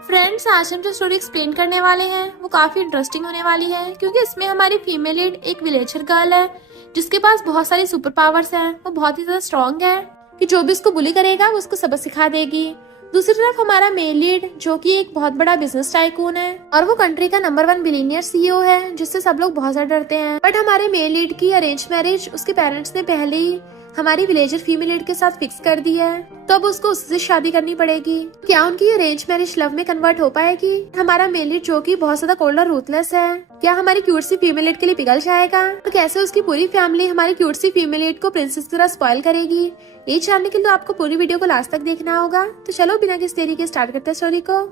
Friends, आज हम जो स्टोरी एक्सप्लेन करने वाले हैं वो काफी इंटरेस्टिंग होने वाली है, क्योंकि इसमें हमारी फीमेल लीड एक विलेजर गर्ल है जिसके पास बहुत सारी सुपर पावर्स हैं। वो बहुत ही ज्यादा स्ट्रॉन्ग है कि जो भी उसको बुली करेगा वो उसको सबक सिखा देगी। दूसरी तरफ हमारा मेल लीड जो कि एक बहुत बड़ा बिजनेस टाइकून है और वो कंट्री का नंबर 1 बिलियनियर सीईओ है, जिससे सब लोग बहुत ज्यादा डरते हैं। बट हमारे मेल लीड की अरेंज मैरिज उसके पेरेंट्स ने पहले ही हमारी विलेजर फीमेल लीड के साथ फिक्स कर दी है, तो अब उसको उससे शादी करनी पड़ेगी। क्या उनकी अरेंज मैरिज लव में कन्वर्ट हो पाएगी? हमारा मेल लीड जो कि बहुत ज्यादा कोल्ड और रूथलेस है, क्या हमारी क्यूट सी फीमेल लीड के लिए पिघल जाएगा? और कैसे उसकी पूरी फैमिली हमारी क्यूट सी फीमेल लीड को प्रिंसेस की तरह स्पॉइल करेगी? ये जानने के लिए आपको पूरी वीडियो को लास्ट तक देखना होगा। तो चलो बिना किसी देरी के स्टार्ट करते हैं स्टोरी को।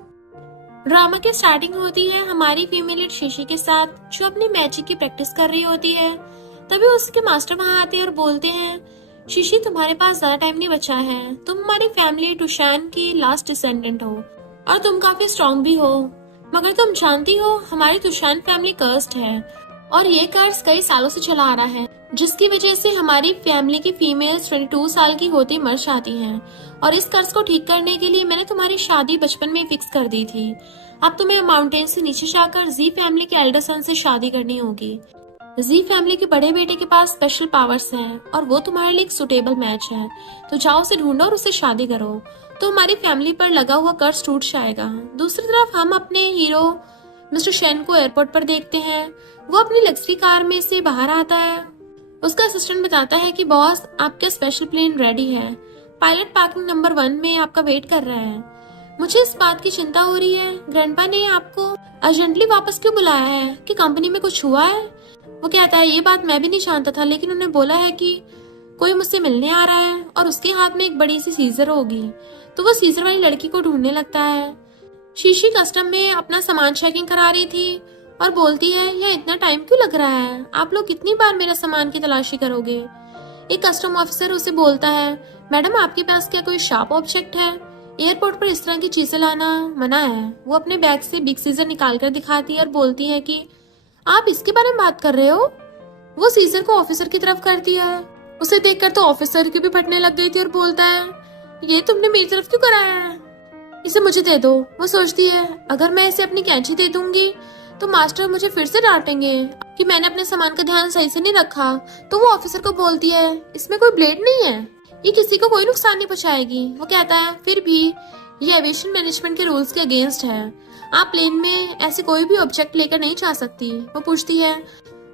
ड्रामा की स्टार्टिंग होती है हमारी फीमेल लीड शीशी के साथ, जो अपनी मैजिक की प्रैक्टिस कर रही होती है। तभी उसके मास्टर वहाँ आते हैं और बोलते हैं, शीशी तुम्हारे पास ज्यादा टाइम नहीं बचा है। तुम हमारी फैमिली टुशान की लास्ट डिसेंडेंट हो और तुम काफी स्ट्रॉन्ग भी हो, मगर तुम जानती हो हमारी टुशान फैमिली कर्स्ड है और ये कर्ज कई सालों से चला आ रहा है, जिसकी वजह से हमारी फैमिली की फीमेल्स 22 साल की होती मर जाती हैं। और इस कर्ज को ठीक करने के लिए मैंने तुम्हारी शादी बचपन में फिक्स कर दी थी। अब तुम्हें माउंटेन से नीचे जाकर जी फैमिली के एल्डर सन से शादी करनी होगी। जी फैमिली के बड़े बेटे के पास स्पेशल पावर्स हैं और वो तुम्हारे लिए एक सुटेबल मैच है, तो जाओ उसे ढूंढो और उससे शादी करो, तो हमारी फैमिली पर लगा हुआ कर्ज टूट जाएगा। दूसरी तरफ हम अपने हीरो मिस्टर शेन को एयरपोर्ट पर देखते हैं। वो अपनी लग्जरी कार में से बाहर आता है। उसका असिस्टेंट बताता है कि बॉस, आपका स्पेशल प्लेन रेडी है, पायलट पार्किंग नंबर 1 में आपका वेट कर रहा है। मुझे इस बात की चिंता हो रही है, ग्रैंडपा ने आपको अर्जेंटली वापस क्यों बुलाया है? कि कंपनी में कुछ हुआ है? वो कहता है, ये बात मैं भी नहीं जानता था, लेकिन उन्हें बोला है कि कोई मुझसे मिलने आ रहा है और उसके हाथ में एक बड़ी सी सीजर होगी, तो वो सीजर वाली लड़की को ढूंढने लगता है। शीशी कस्टम में अपना सामान चेकिंग करा रही थी और बोलती है, यह इतना टाइम क्यों लग रहा है? आप लोग कितनी बार मेरा सामान की तलाशी करोगे? एक कस्टम ऑफिसर उसे बोलता है, मैडम आपके पास क्या कोई शार्प ऑब्जेक्ट है? एयरपोर्ट पर इस तरह की चीजें लाना मना है। वो अपने बैग से बिग सीजर निकाल कर दिखाती है और बोलती है कि आप इसके बारे में बात कर रहे हो? वो सीजर को ऑफिसर की तरफ करती है। उसे देखकर तो ऑफिसर की भी फटने लग गई थी और बोलता है, ये तुमने मेरी तरफ क्यों कराया है? इसे मुझे दे दो। वो सोचती है, अगर मैं इसे अपनी कैंची दे दूंगी तो मास्टर मुझे फिर से डांटेंगे कि मैंने अपने सामान का ध्यान सही से नहीं रखा। तो वो ऑफिसर को बोलती है, इसमें कोई ब्लेड नहीं है, ये किसी को कोई नुकसान नहीं पहुंचाएगी। वो कहता है, फिर भी ये एविएशन मैनेजमेंट के रूल्स के अगेंस्ट है, आप प्लेन में ऐसे कोई भी ऑब्जेक्ट लेकर नहीं जा सकती। वो पूछती है,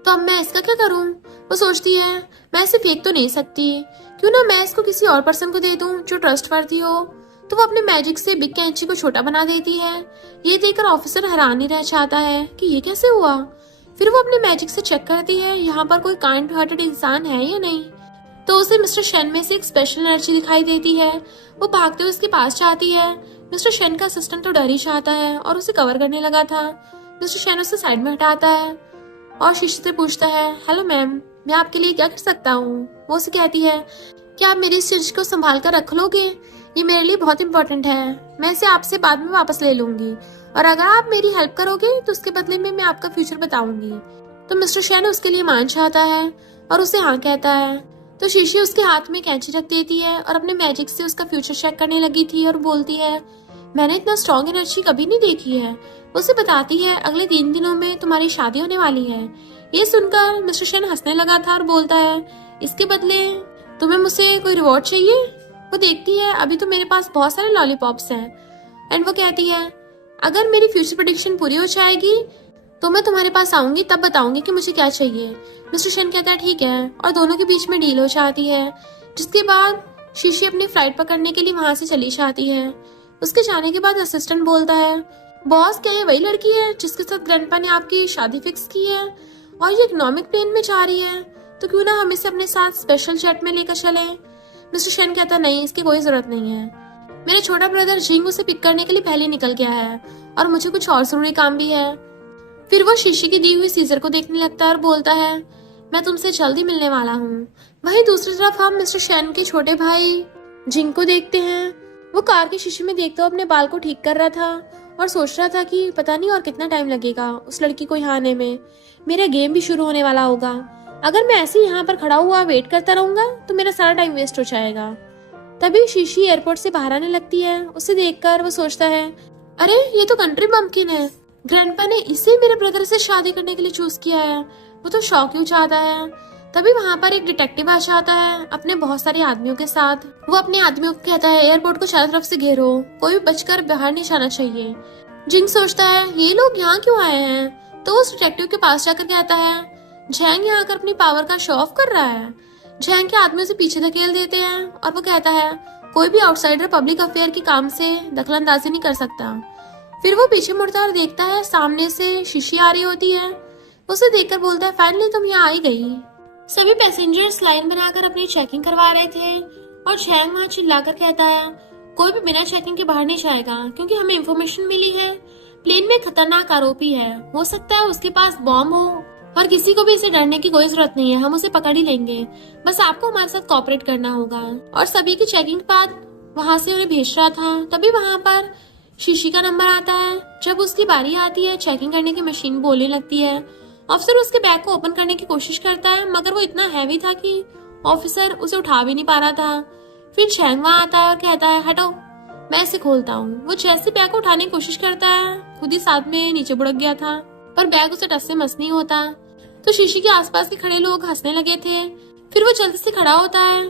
तो अब मैं इसका क्या करूं? वो सोचती है, मैं इसे फेंक तो नहीं सकती, क्यों ना मैं इसको किसी और पर्सन को दे दूं जो ट्रस्टवर्दी हो। तो वो अपने मैजिक से बिग कैंची को छोटा बना देती है। ये देखकर ऑफिसर हैरान ही रह जाता है कि ये कैसे हुआ। फिर वो अपने मैजिक से चेक करती है यहाँ पर कोई काइंड हार्टेड इंसान है या नहीं। तो उसे मिस्टर शेन में से एक स्पेशल एनर्जी दिखाई देती है। वो भागते हुए उसके पास जाती है। मिस्टर शेन का असिस्टेंट तो डर ही जाता है और उसे कवर करने लगा था। मिस्टर शेन उसे साइड में हटाता है और शीशी से पूछता है, हेलो मैम, मैं आपके लिए क्या कर सकता हूँ? वो उसे कहती है, क्या आप मेरी इस चीज को संभाल कर रख लोगे? ये मेरे लिए बहुत इंपॉर्टेंट है, मैं इसे आपसे बाद में वापस ले लूंगी और अगर आप मेरी हेल्प करोगे तो उसके बदले में मैं आपका फ्यूचर बताऊंगी। तो मिस्टर शेन उसके लिए मान जाता है और उसे हाँ कहता है। तो शीशी उसके हाथ में कैंची रख देती है और अपने मैजिक से उसका फ्यूचर चेक करने लगी थी और बोलती है, मैंने इतना स्ट्रॉन्ग एनर्जी कभी नहीं देखी है। उसे बताती है, अगले 3 दिनों में तुम्हारी शादी होने वाली है। ये सुनकर मिस्टर शेन हंसने लगा था और बोलता है, इसके बदले तुम्हें मुझसे कोई रिवॉर्ड चाहिए? वो देखती है, अभी तो मेरे पास बहुत सारे लॉलीपॉप्स हैं। एंड वो कहती है, अगर मेरी फ्यूचर प्रेडिक्शन पूरी हो जाएगी तो मैं तुम्हारे पास आऊंगी, तब बताऊंगी कि मुझे क्या चाहिए। मिस्टर शेन कहता है, ठीक है, और दोनों के बीच में डील हो जाती है। जिसके बाद शीशी अपनी फ्लाइट पकड़ने के लिए वहां से चली जाती है। उसके जाने के बाद असिस्टेंट बोलता है, बॉस, क्या ये वही लड़की है जिसके साथ ग्रैंडपा ने आपकी शादी फिक्स की है और ये इकोनॉमिक प्लेन में जा रही है? तो क्यों ना हम इसे अपने साथ स्पेशल जेट में लेकर चले? मिस्टर शेन कहता, नहीं, इसकी कोई जरूरत नहीं है। मेरा छोटा ब्रदर जिंग उसे पिक करने के लिए पहले निकल गया है और मुझे कुछ और जरूरी काम भी है। फिर वो शीशी की दी हुई सीजर को देखने लगता है और बोलता है, मैं तुमसे जल्दी मिलने वाला हूँ। वहीं दूसरी तरफ हम मिस्टर शेन के छोटे भाई जिंग को देखते हैं। वो कार की शीशे में देखते हुए अपने बाल को ठीक कर रहा था और सोच रहा था कि पता नहीं और कितना टाइम लगेगा उस लड़की को यहाँ आने में। मेरा गेम भी शुरू होने वाला होगा। अगर मैं ऐसे ही यहाँ पर खड़ा हुआ वेट करता रहूंगा तो मेरा सारा टाइम वेस्ट हो जाएगा। तभी शीशी एयरपोर्ट से बाहर आने लगती है। उसे देखकर वो सोचता है, अरे ये तो कंट्री बम्पकिन है, ग्रैंडपा ने इसे मेरे ब्रदर से शादी करने के लिए चूज किया है। वो तो शौक ही चाहता है। तभी वहाँ पर एक डिटेक्टिव आ जाता है अपने बहुत सारे आदमियों के साथ। वो अपने आदमियों को कहता है एयरपोर्ट को चारों तरफ से घेरो, कोई भी बचकर बाहर नहीं जाना चाहिए। जिंग सोचता है ये लोग यहाँ क्यों आए हैं, तो उस डिटेक्टिव के पास जाकर कहता है झैंग यहाँ आकर अपनी पावर का शो ऑफ कर रहा है। झैंग के आदमियों से पीछे धकेल देते हैं और वो कहता है कोई भी आउटसाइडर पब्लिक अफेयर के काम से दखलंदाजी नहीं कर सकता। फिर वो पीछे मुड़ता है और देखता है सामने से शीशी आ रही होती है। उसे देखकर बोलता है फाइनली तुम यहाँ आई गई। सभी पैसेंजर्स लाइन बनाकर अपनी चेकिंग करवा रहे थे और झैंग वहाँ चिल्लाकर कहता है कोई भी बिना चेकिंग के बाहर नहीं जाएगा, क्योंकि हमें इंफॉर्मेशन मिली है प्लेन में खतरनाक आरोपी है, हो सकता है उसके पास बॉम्ब हो और किसी को भी इसे डरने की कोई जरूरत नहीं है, हम उसे पकड़ ही लेंगे, बस आपको हमारे साथ कोऑपरेट करना होगा। और सभी की चेकिंग बाद वहाँ से उन्हें भेज रहा था। तभी वहाँ पर शीशी का नंबर आता है। जब उसकी बारी आती है चेकिंग करने की मशीन बोलने लगती है। ऑफिसर उसके बैग को ओपन करने की कोशिश करता है मगर वो इतना हैवी था कि ऑफिसर उसे उठा भी नहीं पा रहा था। फिर झैंग वहाँ आता है और कहता है हटो मैं इसे खोलता हूँ। वो जैसे बैग को उठाने की कोशिश करता है खुद ही साथ में नीचे बुढ़क गया था, पर बैग उसे टस से मस नहीं होता। तो शीशी के आसपास के खड़े लोग हंसने लगे थे। फिर वो जल्दी से खड़ा होता है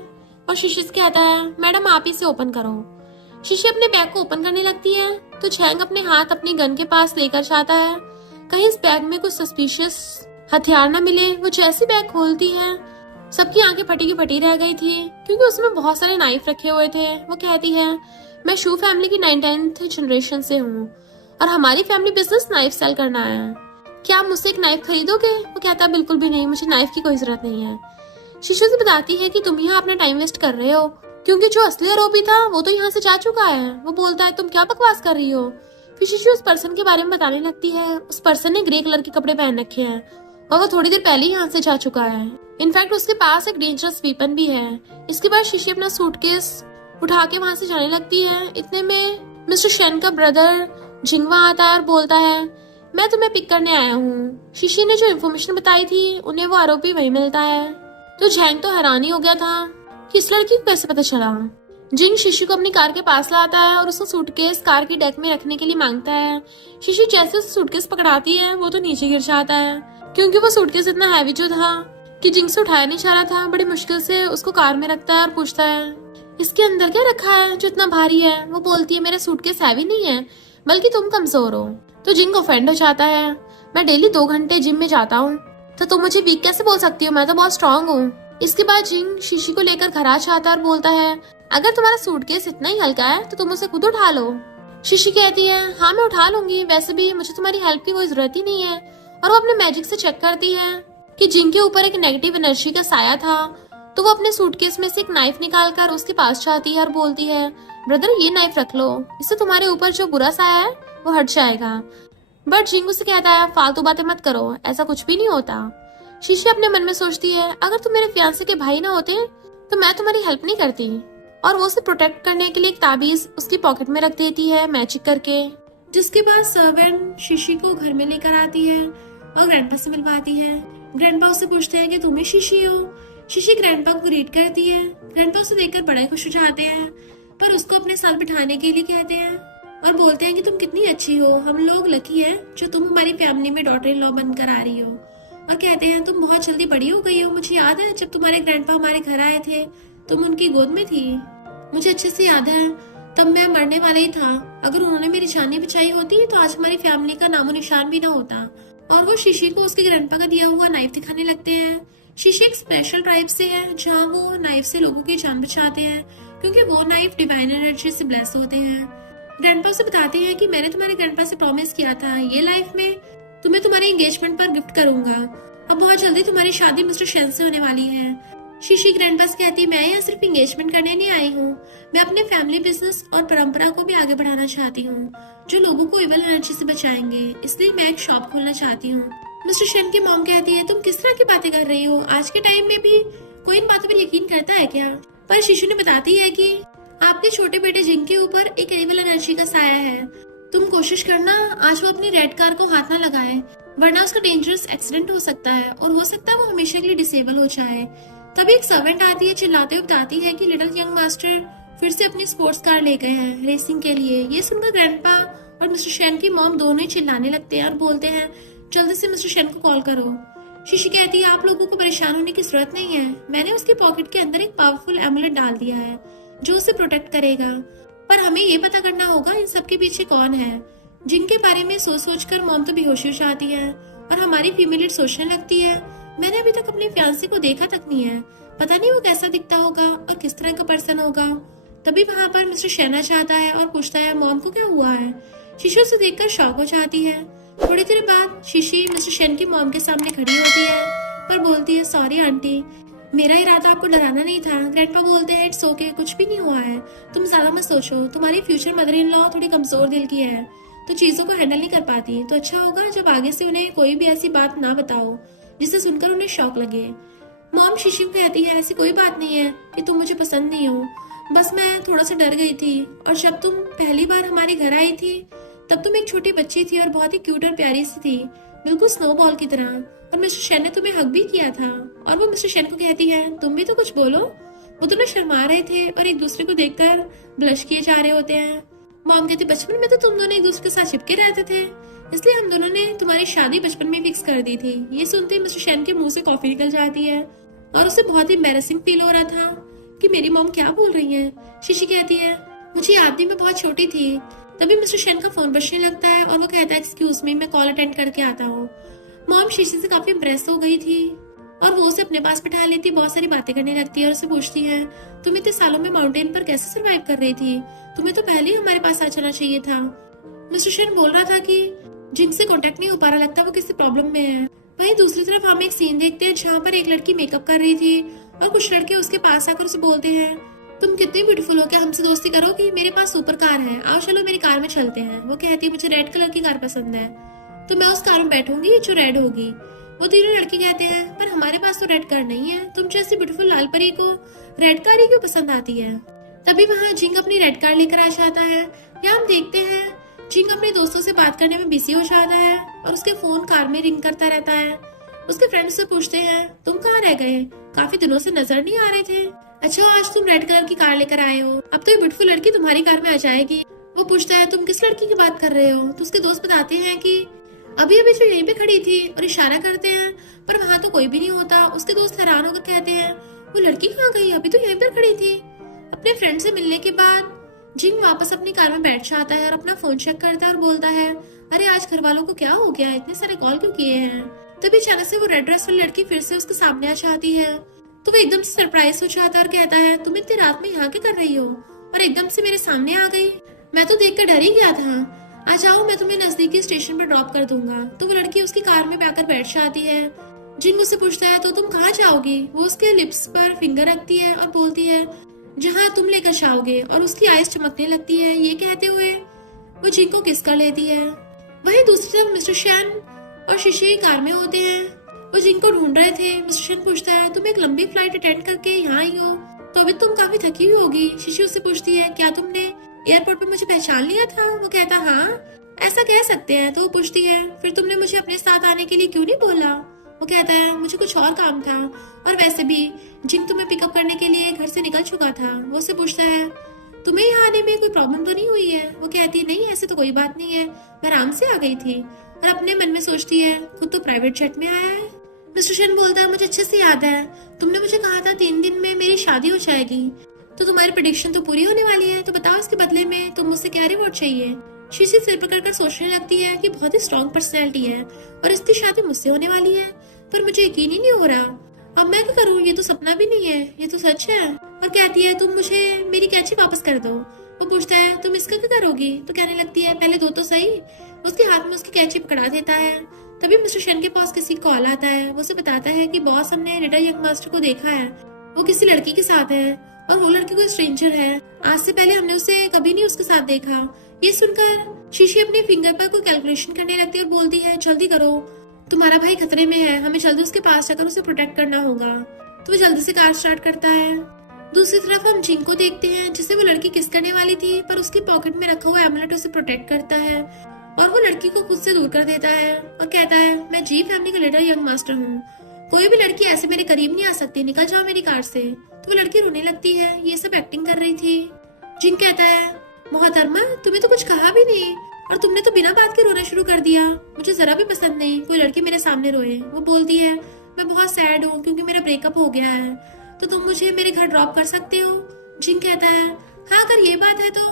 और शीशी से कहता है मैडम आप इसे ओपन करो। शीशी अपने बैग को ओपन करने लगती है तो झैंग अपने हाथ अपनी गन के पास लेकर जाता है कहीं इस बैग में कुछ सस्पिशियस हथियार न मिले। वो जैसी बैग खोलती है सबकी आंखें फटी की फटी रह गई थी क्योंकि उसमें बहुत सारे नाइफ रखे हुए थे। वो कहती है मैं शू फैमिली की 9th जनरेशन से हूँ और हमारी फैमिली बिजनेस नाइफ सेल करना है, क्या आप मुझसे एक नाइफ खरीदोगे? वो कहता है बिल्कुल भी नहीं, मुझे नाइफ की कोई जरूरत नहीं है। शीशे से बताती है कि तुम यहाँ अपना टाइम वेस्ट कर रहे हो क्योंकि जो असली आरोपी था वो तो यहाँ से जा चुका है। वो बोलता है तुम क्या बकवास कर रही हो। फिर शीशे उस पर्सन के बारे में बताने लगती है। उस पर्सन ने ग्रे कलर के कपड़े पहन रखे हैं और वो थोड़ी देर पहले यहाँ से जा चुका है। इनफैक्ट उसके पास एक डेंजरस वीपन भी है। इसके बाद शीशे अपना सूटकेस उठा के वहाँ से जाने लगती है। इतने में मिस्टर शेन का ब्रदर जिंगवा आता है और बोलता है मैं तुम्हें पिक करने आया हूँ। शीशी ने जो इन्फॉर्मेशन बताई थी उन्हें वो आरोपी वही मिलता है। तो झैंग तो हैरान ही हो गया था कि इस लड़की को कैसे पता चला। जिंग शीशी को अपनी कार के पास लाता है और उसका सूटकेस कार की डेक में रखने के लिए मांगता है। शीशी जैसे उसे सूटकेस पकड़ाती है वो तो नीचे गिर जाता है क्योंकि वो सूटकेस इतना हैवी जो था कि जिंग से उठाया नहीं जा रहा था। बड़ी मुश्किल से उसको कार में रखता है और पूछता है इसके अंदर क्या रखा है जो इतना भारी है। वो बोलती है मेरा सूटकेस हैवी नहीं है बल्कि तुम कमजोर हो। तो जिंग ऑफेंड हो जाता है मैं डेली 2 घंटे जिम में जाता हूँ तो तुम मुझे वीक कैसे बोल सकती हो, मैं तो बहुत स्ट्रांग हूँ। इसके बाद जिंग शीशी को लेकर घर आ जाता है और बोलता है अगर तुम्हारा सूटकेस इतना ही हल्का है तो तुम उसे खुद उठा लो। शीशी कहती है हाँ मैं उठा लूंगी, वैसे भी मुझे तुम्हारी हेल्प की कोई जरूरत ही नहीं है। और वो अपने मैजिक से चेक करती है कि जिंग के ऊपर एक नेगेटिव एनर्जी का साया था। तो वो अपने सूटकेस में से एक नाइफ निकालकर उसके पास जाती है और बोलती है ब्रदर ये नाइफ रख लो, इससे तुम्हारे ऊपर जो बुरा साया है वो हट जाएगा। बट जिंग उसे कहता है फालतू बातें मत करो, ऐसा कुछ भी नहीं होता। शीशी अपने मन में सोचती है अगर तुम मेरे फियांसे के भाई ना होते तो मैं तुम्हारी हेल्प नहीं करती। और वो उसे प्रोटेक्ट करने के लिए एक ताबीज उसकी पॉकेट में रख देती है मैजिक करके। जिसके बाद सर्वेंट शीशी को घर में लेकर आती है और ग्रैंडपा से मिलवाती है। ग्रैंडपा उससे पूछते हैं कि तुम ही शीशी हो। शीशी ग्रैंडपा को ग्रीट करती है। ग्रैंडपा उसे देखकर बड़े खुश हो जाते हैं पर उसको अपने साथ बिठाने के लिए कहते हैं और बोलते हैं कि तुम कितनी अच्छी हो, हम लोग लकी है जो तुम हमारी फैमिली में डॉटर इन लॉ बनकर आ रही हो। और कहते हैं तुम बहुत जल्दी बड़ी हो गई हो, मुझे याद है जब तुम्हारे ग्रैंडपा हमारे घर आए थे तुम उनकी गोद में थी, मुझे अच्छे से याद है तब मैं मरने वाला ही था, अगर उन्होंने मेरी जान नहीं बचाई होती तो आज हमारी फैमिली का नामो निशान भी ना होता। और वो शीशी को उसके ग्रैंडपा का दिया हुआ नाइफ दिखाने लगते हैं। शीशी एक स्पेशल ट्राइब से है जहाँ वो नाइफ से लोगों की जान बचाते हैं क्योंकि वो नाइफ डिवाइन एनर्जी से ब्लेस होते हैं। ग्रैंडपा से बताते हैं कि मैंने तुम्हारे ग्रैंडपा से प्रॉमिस किया था ये लाइफ में तुम्हें तुम्हारे एंगेजमेंट पर गिफ्ट करूंगा। अब बहुत जल्दी तुम्हारी शादी मिस्टर शेन से होने वाली है। शीशी ग्रैंडपा से कहती मैं यहाँ सिर्फ एंगेजमेंट करने नहीं आई हूँ, मैं अपने फैमिली बिजनेस और परंपरा को भी आगे बढ़ाना चाहती हूँ जो लोगों को इवल एनर्जी से बचाएंगे, इसलिए मैं एक शॉप खोलना चाहती हूँ। मिस्टर शेन की मॉम कहती है तुम किस तरह की बातें कर रही हो, आज के टाइम में भी कोई इन बातों पर यकीन करता है क्या? पर शीशु ने बताती है कि आपके छोटे बेटे जिंग के ऊपर एक इविल एनर्जी का साया है, तुम कोशिश करना आज वो अपनी रेड कार को हाथ ना लगाए वरना उसका डेंजरस एक्सीडेंट हो सकता है और हो सकता है वो हमेशा के लिए डिसेबल हो जाए। तभी एक सर्वेंट आती है, चिल्लाते हुए बताती है कि लिटिल यंग मास्टर फिर से अपनी स्पोर्ट्स कार ले गए हैं रेसिंग के लिए। ये सुनकर ग्रैंडपा और मिस्टर शेन की मॉम दोनों ही चिल्लाने लगते हैं और बोलते हैं जल्दी से मिस्टर शेन को कॉल करो। शीशी कहती है आप लोगों को परेशान होने की जरूरत नहीं है, मैंने उसकी पॉकेट के अंदर एक पावरफुल एमुलेट डाल दिया है जो उसे प्रोटेक्ट करेगा, पर हमें ये पता करना होगा इन सबके पीछे कौन है। जिनके बारे में सोच सोच कर मॉम तो बेहोश हो जाती है और हमारी फीमेल सोचने लगती है मैंने अभी तक अपने फियांसे को देखा तक नहीं है, पता नहीं वो कैसा दिखता होगा और किस तरह का पर्सन होगा। तभी वहाँ पर मिस्टर शेना चाहता है और पूछता है मॉम को क्या हुआ है। शीशी उसे देखकर शॉक हो जाती है। थोड़ी देर बाद शीशी मिस्टर शेन की मॉम के सामने खड़ी होती है पर बोलती है सॉरी आंटी, मेरा इरादा आपको डराना नहीं था। ग्रैंडपा बोलते हैं इट्स ओके, कुछ भी नहीं हुआ है, तुम ज्यादा मत सोचो, तुम्हारी फ्यूचर मदर इन लॉ थोड़ी कमजोर दिल की है तो चीजों को हैंडल नहीं कर पाती, तो अच्छा होगा जब आगे से उन्हें कोई भी ऐसी बात ना बताओ जिसे सुनकर उन्हें शौक लगे। मॉम शीशी को कहती है ऐसी कोई बात नहीं है कि तुम मुझे पसंद नहीं हो, बस मैं थोड़ा सा डर गई थी और जब तुम पहली बार हमारे घर आई थी तब तुम एक छोटी बच्ची थी और बहुत ही क्यूट और प्यारी सी थी, बिल्कुल स्नोबॉल की तरह, और मिस्टर शेन ने तुम्हें हक भी किया था। और वो मिस्टर शेन को कहती है तुम भी तो कुछ बोलो। वो दोनों शर्मा रहे थे और एक दूसरे को देखकर ब्लश किए जा रहे होते हैं। मॉम कहती बचपन में तो तुम दोनों एक दूसरे के साथ चिपके रहते थे, इसलिए हम दोनों ने तुम्हारी शादी बचपन में फिक्स कर दी थी। ये सुनते ही मिस्टर शेन के मुंह से कॉफी निकल जाती है और उसे बहुत ही एम्बैरेसिंग फील हो रहा था कि मेरी मॉम क्या बोल रही है। शीशी कहती है मुझे याद नहीं, मैं बहुत छोटी थी। तभी मिस्टर शेन का फोन बजने लगता है और वो कहता है एक्सक्यूज मी, मैं कॉल अटेंड करके आता हूँ। मॉम शीशी से काफी इम्प्रेस हो गई थी और वो उसे अपने पास बिठा लेती, बहुत सारी बातें करने लगती है और उसे पूछती है तुम इतने सालों में माउंटेन पर कैसे सरवाइव कर रही थी, तुम्हें तो पहले ही हमारे पास आ जाना चाहिए था। मिस्टर शेन बोल रहा था कि जिनसे कांटेक्ट नहीं हो पा रहा, लगता वो किसी प्रॉब्लम में है। वहीं दूसरी तरफ हम एक सीन देखते हैं जहाँ पर एक लड़की मेकअप कर रही थी और कुछ लड़के उसके पास आकर उसे बोलते हैं तुम कितनी ब्यूटीफुल हो, क्या हमसे दोस्ती करोगी, मेरे पास सुपर कार है, आओ चलो मेरी कार में चलते हैं। वो कहती है मुझे रेड कलर की कार पसंद है तो मैं उस कार में बैठूंगी जो रेड होगी। वो तीनों लड़के कहते हैं पर हमारे पास तो रेड कार नहीं है, तुम जैसी ब्यूटीफुल लाल परी को रेड कार ही क्यों पसंद आती है। तभी वहाँ जिंग अपनी रेड कार लेकर आ जाता है। यहाँ हम देखते हैं जिंग अपने दोस्तों से बात करने में बिजी हो जाता है और उसके फोन कार में रिंग करता रहता है। उसके फ्रेंड्स से पूछते हैं तुम कहाँ रह गए, काफी दिनों से नजर नहीं आ रहे थे। अच्छा आज तुम रेड कलर की कार लेकर आए हो, अब तो ये ब्यूटीफुल लड़की तुम्हारी कार में आ जाएगी। वो पूछता है तुम किस लड़की की बात कर रहे हो, तो उसके दोस्त बताते हैं कि अभी अभी जो यहीं पे खड़ी थी, और इशारा करते हैं पर वहाँ तो कोई भी नहीं होता। उसके दोस्त हैरान होकर कहते हैं वो लड़की कहाँ गई, अभी तो यहीं पर खड़ी थी। अपने फ्रेंड से मिलने के बाद जिंग वापस अपनी कार में बैठ जाता है और अपना फोन चेक करता है और बोलता है अरे आज घर वालों को क्या हो गया, इतने सारे कॉल क्यों किए हैं। तभी अचानक से वो रेड ड्रेस वाली लड़की फिर से उसके सामने आ जाती है तो वो एकदम से सरप्राइज हो जाता है और कहता है तुम इतनी रात में यहाँ क्या कर रही हो और एकदम से मेरे सामने आ गई, मैं तो देख कर डर ही गया था, आ जाओ मैं तुम्हें नजदीकी स्टेशन पर ड्रॉप कर दूंगा। तो वो लड़की उसकी कार में आकर बैठ जाती है। जिंग उससे पूछता है तो तुम कहाँ जाओगी। वो उसके लिप्स पर फिंगर रखती है और बोलती है जहाँ तुम लेकर जाओगे, और उसकी आईज चमकने लगती है। ये कहते हुए वो जिंग को किस कर लेती है। वहीं दूसरी तरफ मिस्टर शेन और शीशी कार में होते हैं। वो जिंग को ढूंढ रहे थे। मिस्टर शेन पूछता है तुम एक लंबी फ्लाइट अटेंड करके यहाँ आई हो तो अभी तुम काफी थकी हुई होगी। शीशी उससे पूछती है क्या तुमने एयरपोर्ट पर मुझे पहचान लिया था। वो कहता हाँ ऐसा कह सकते हैं। तो वो पूछती है फिर तुमने मुझे अपने साथ आने के लिए क्यों नहीं बोला। वो कहता है मुझे कुछ और काम था, और वैसे भी जिंग तुम्हें पिकअप करने के लिए घर से निकल चुका था। वो उससे पूछता है तुम्हें यहाँ आने में कोई प्रॉब्लम तो नहीं हुई है। वो कहती है नहीं ऐसे तो कोई बात नहीं है, मैं आराम से आ गई थी। और अपने मन में सोचती है खुद तो प्राइवेट जेट में आया है। मिस्टर शेन बोलता है मुझे अच्छे से याद है, तुमने मुझे कहा था 3 दिन में मेरी शादी हो जाएगी, तो तुम्हारी प्रेडिक्शन तो पूरी होने वाली है, तो बताओ इसके बदले में तुम मुझसे क्या रिवॉर्ड चाहिए। शीशी सिर पकड़कर सोचने लगती है कि बहुत ही स्ट्रॉन्ग पर्सनैलिटी है और इसकी शादी मुझसे होने वाली है, पर मुझे यकीन ही नहीं हो रहा। अब मैं क्या करूँ, ये तो सपना भी नहीं है, ये तो सच है। और कहती है तुम मुझे मेरी कैची वापस कर दो। वो पूछता है तुम इसका क्या करोगी। तो कहने लगती है पहले दो तो सही। उसके हाथ में उसकी कैची पकड़ा देता है। तभी मिस्टर शेन के पास किसी कॉल आता है। वो उसे बताता है कि बॉस हमने लिटिल यंग मास्टर को देखा है, वो किसी लड़की के साथ है और वो लड़की कोई स्ट्रेंजर है। आज से पहले हमने उसे कभी नहीं उसके साथ देखा। ये सुनकर शीशी अपने फिंगर पर कोई कैलकुलेशन करने लगती है और बोलती है जल्दी करो, तुम्हारा भाई खतरे में है, हमें जल्दी उसके पास जाकर उसे प्रोटेक्ट करना होगा। तो वो जल्दी से कार स्टार्ट करता है। दूसरी तरफ हम जिंग को देखते हैं जिसे वो लड़की किस करने वाली थी, पर उसकी पॉकेट में रखा हुआ एमुलेट उसे प्रोटेक्ट करता है और वो लड़की को खुद से दूर कर देता है और कहता है मैं जी फैमिली का लिटिल यंग मास्टर हूँ, कोई भी लड़की ऐसे मेरे करीब नहीं आ सकती, निकल जाओ मेरी कार से। तो वो लड़की रोने लगती है, ये सब एक्टिंग कर रही थी। जिंग कहता है मोहतरमा तुम्हें तो कुछ कहा भी नहीं और तुमने तो बिना बात के रोना शुरू कर दिया। मुझे जरा भी पसंद नहीं कोई लड़की मेरे सामने रोए। वो बोलती है मैं बहुत सैड हूँ क्योंकि मेरा ब्रेकअप हो गया है, तो तुम मुझे मेरे घर ड्रॉप कर सकते हो। जिंग कहता है हाँ अगर ये बात है तो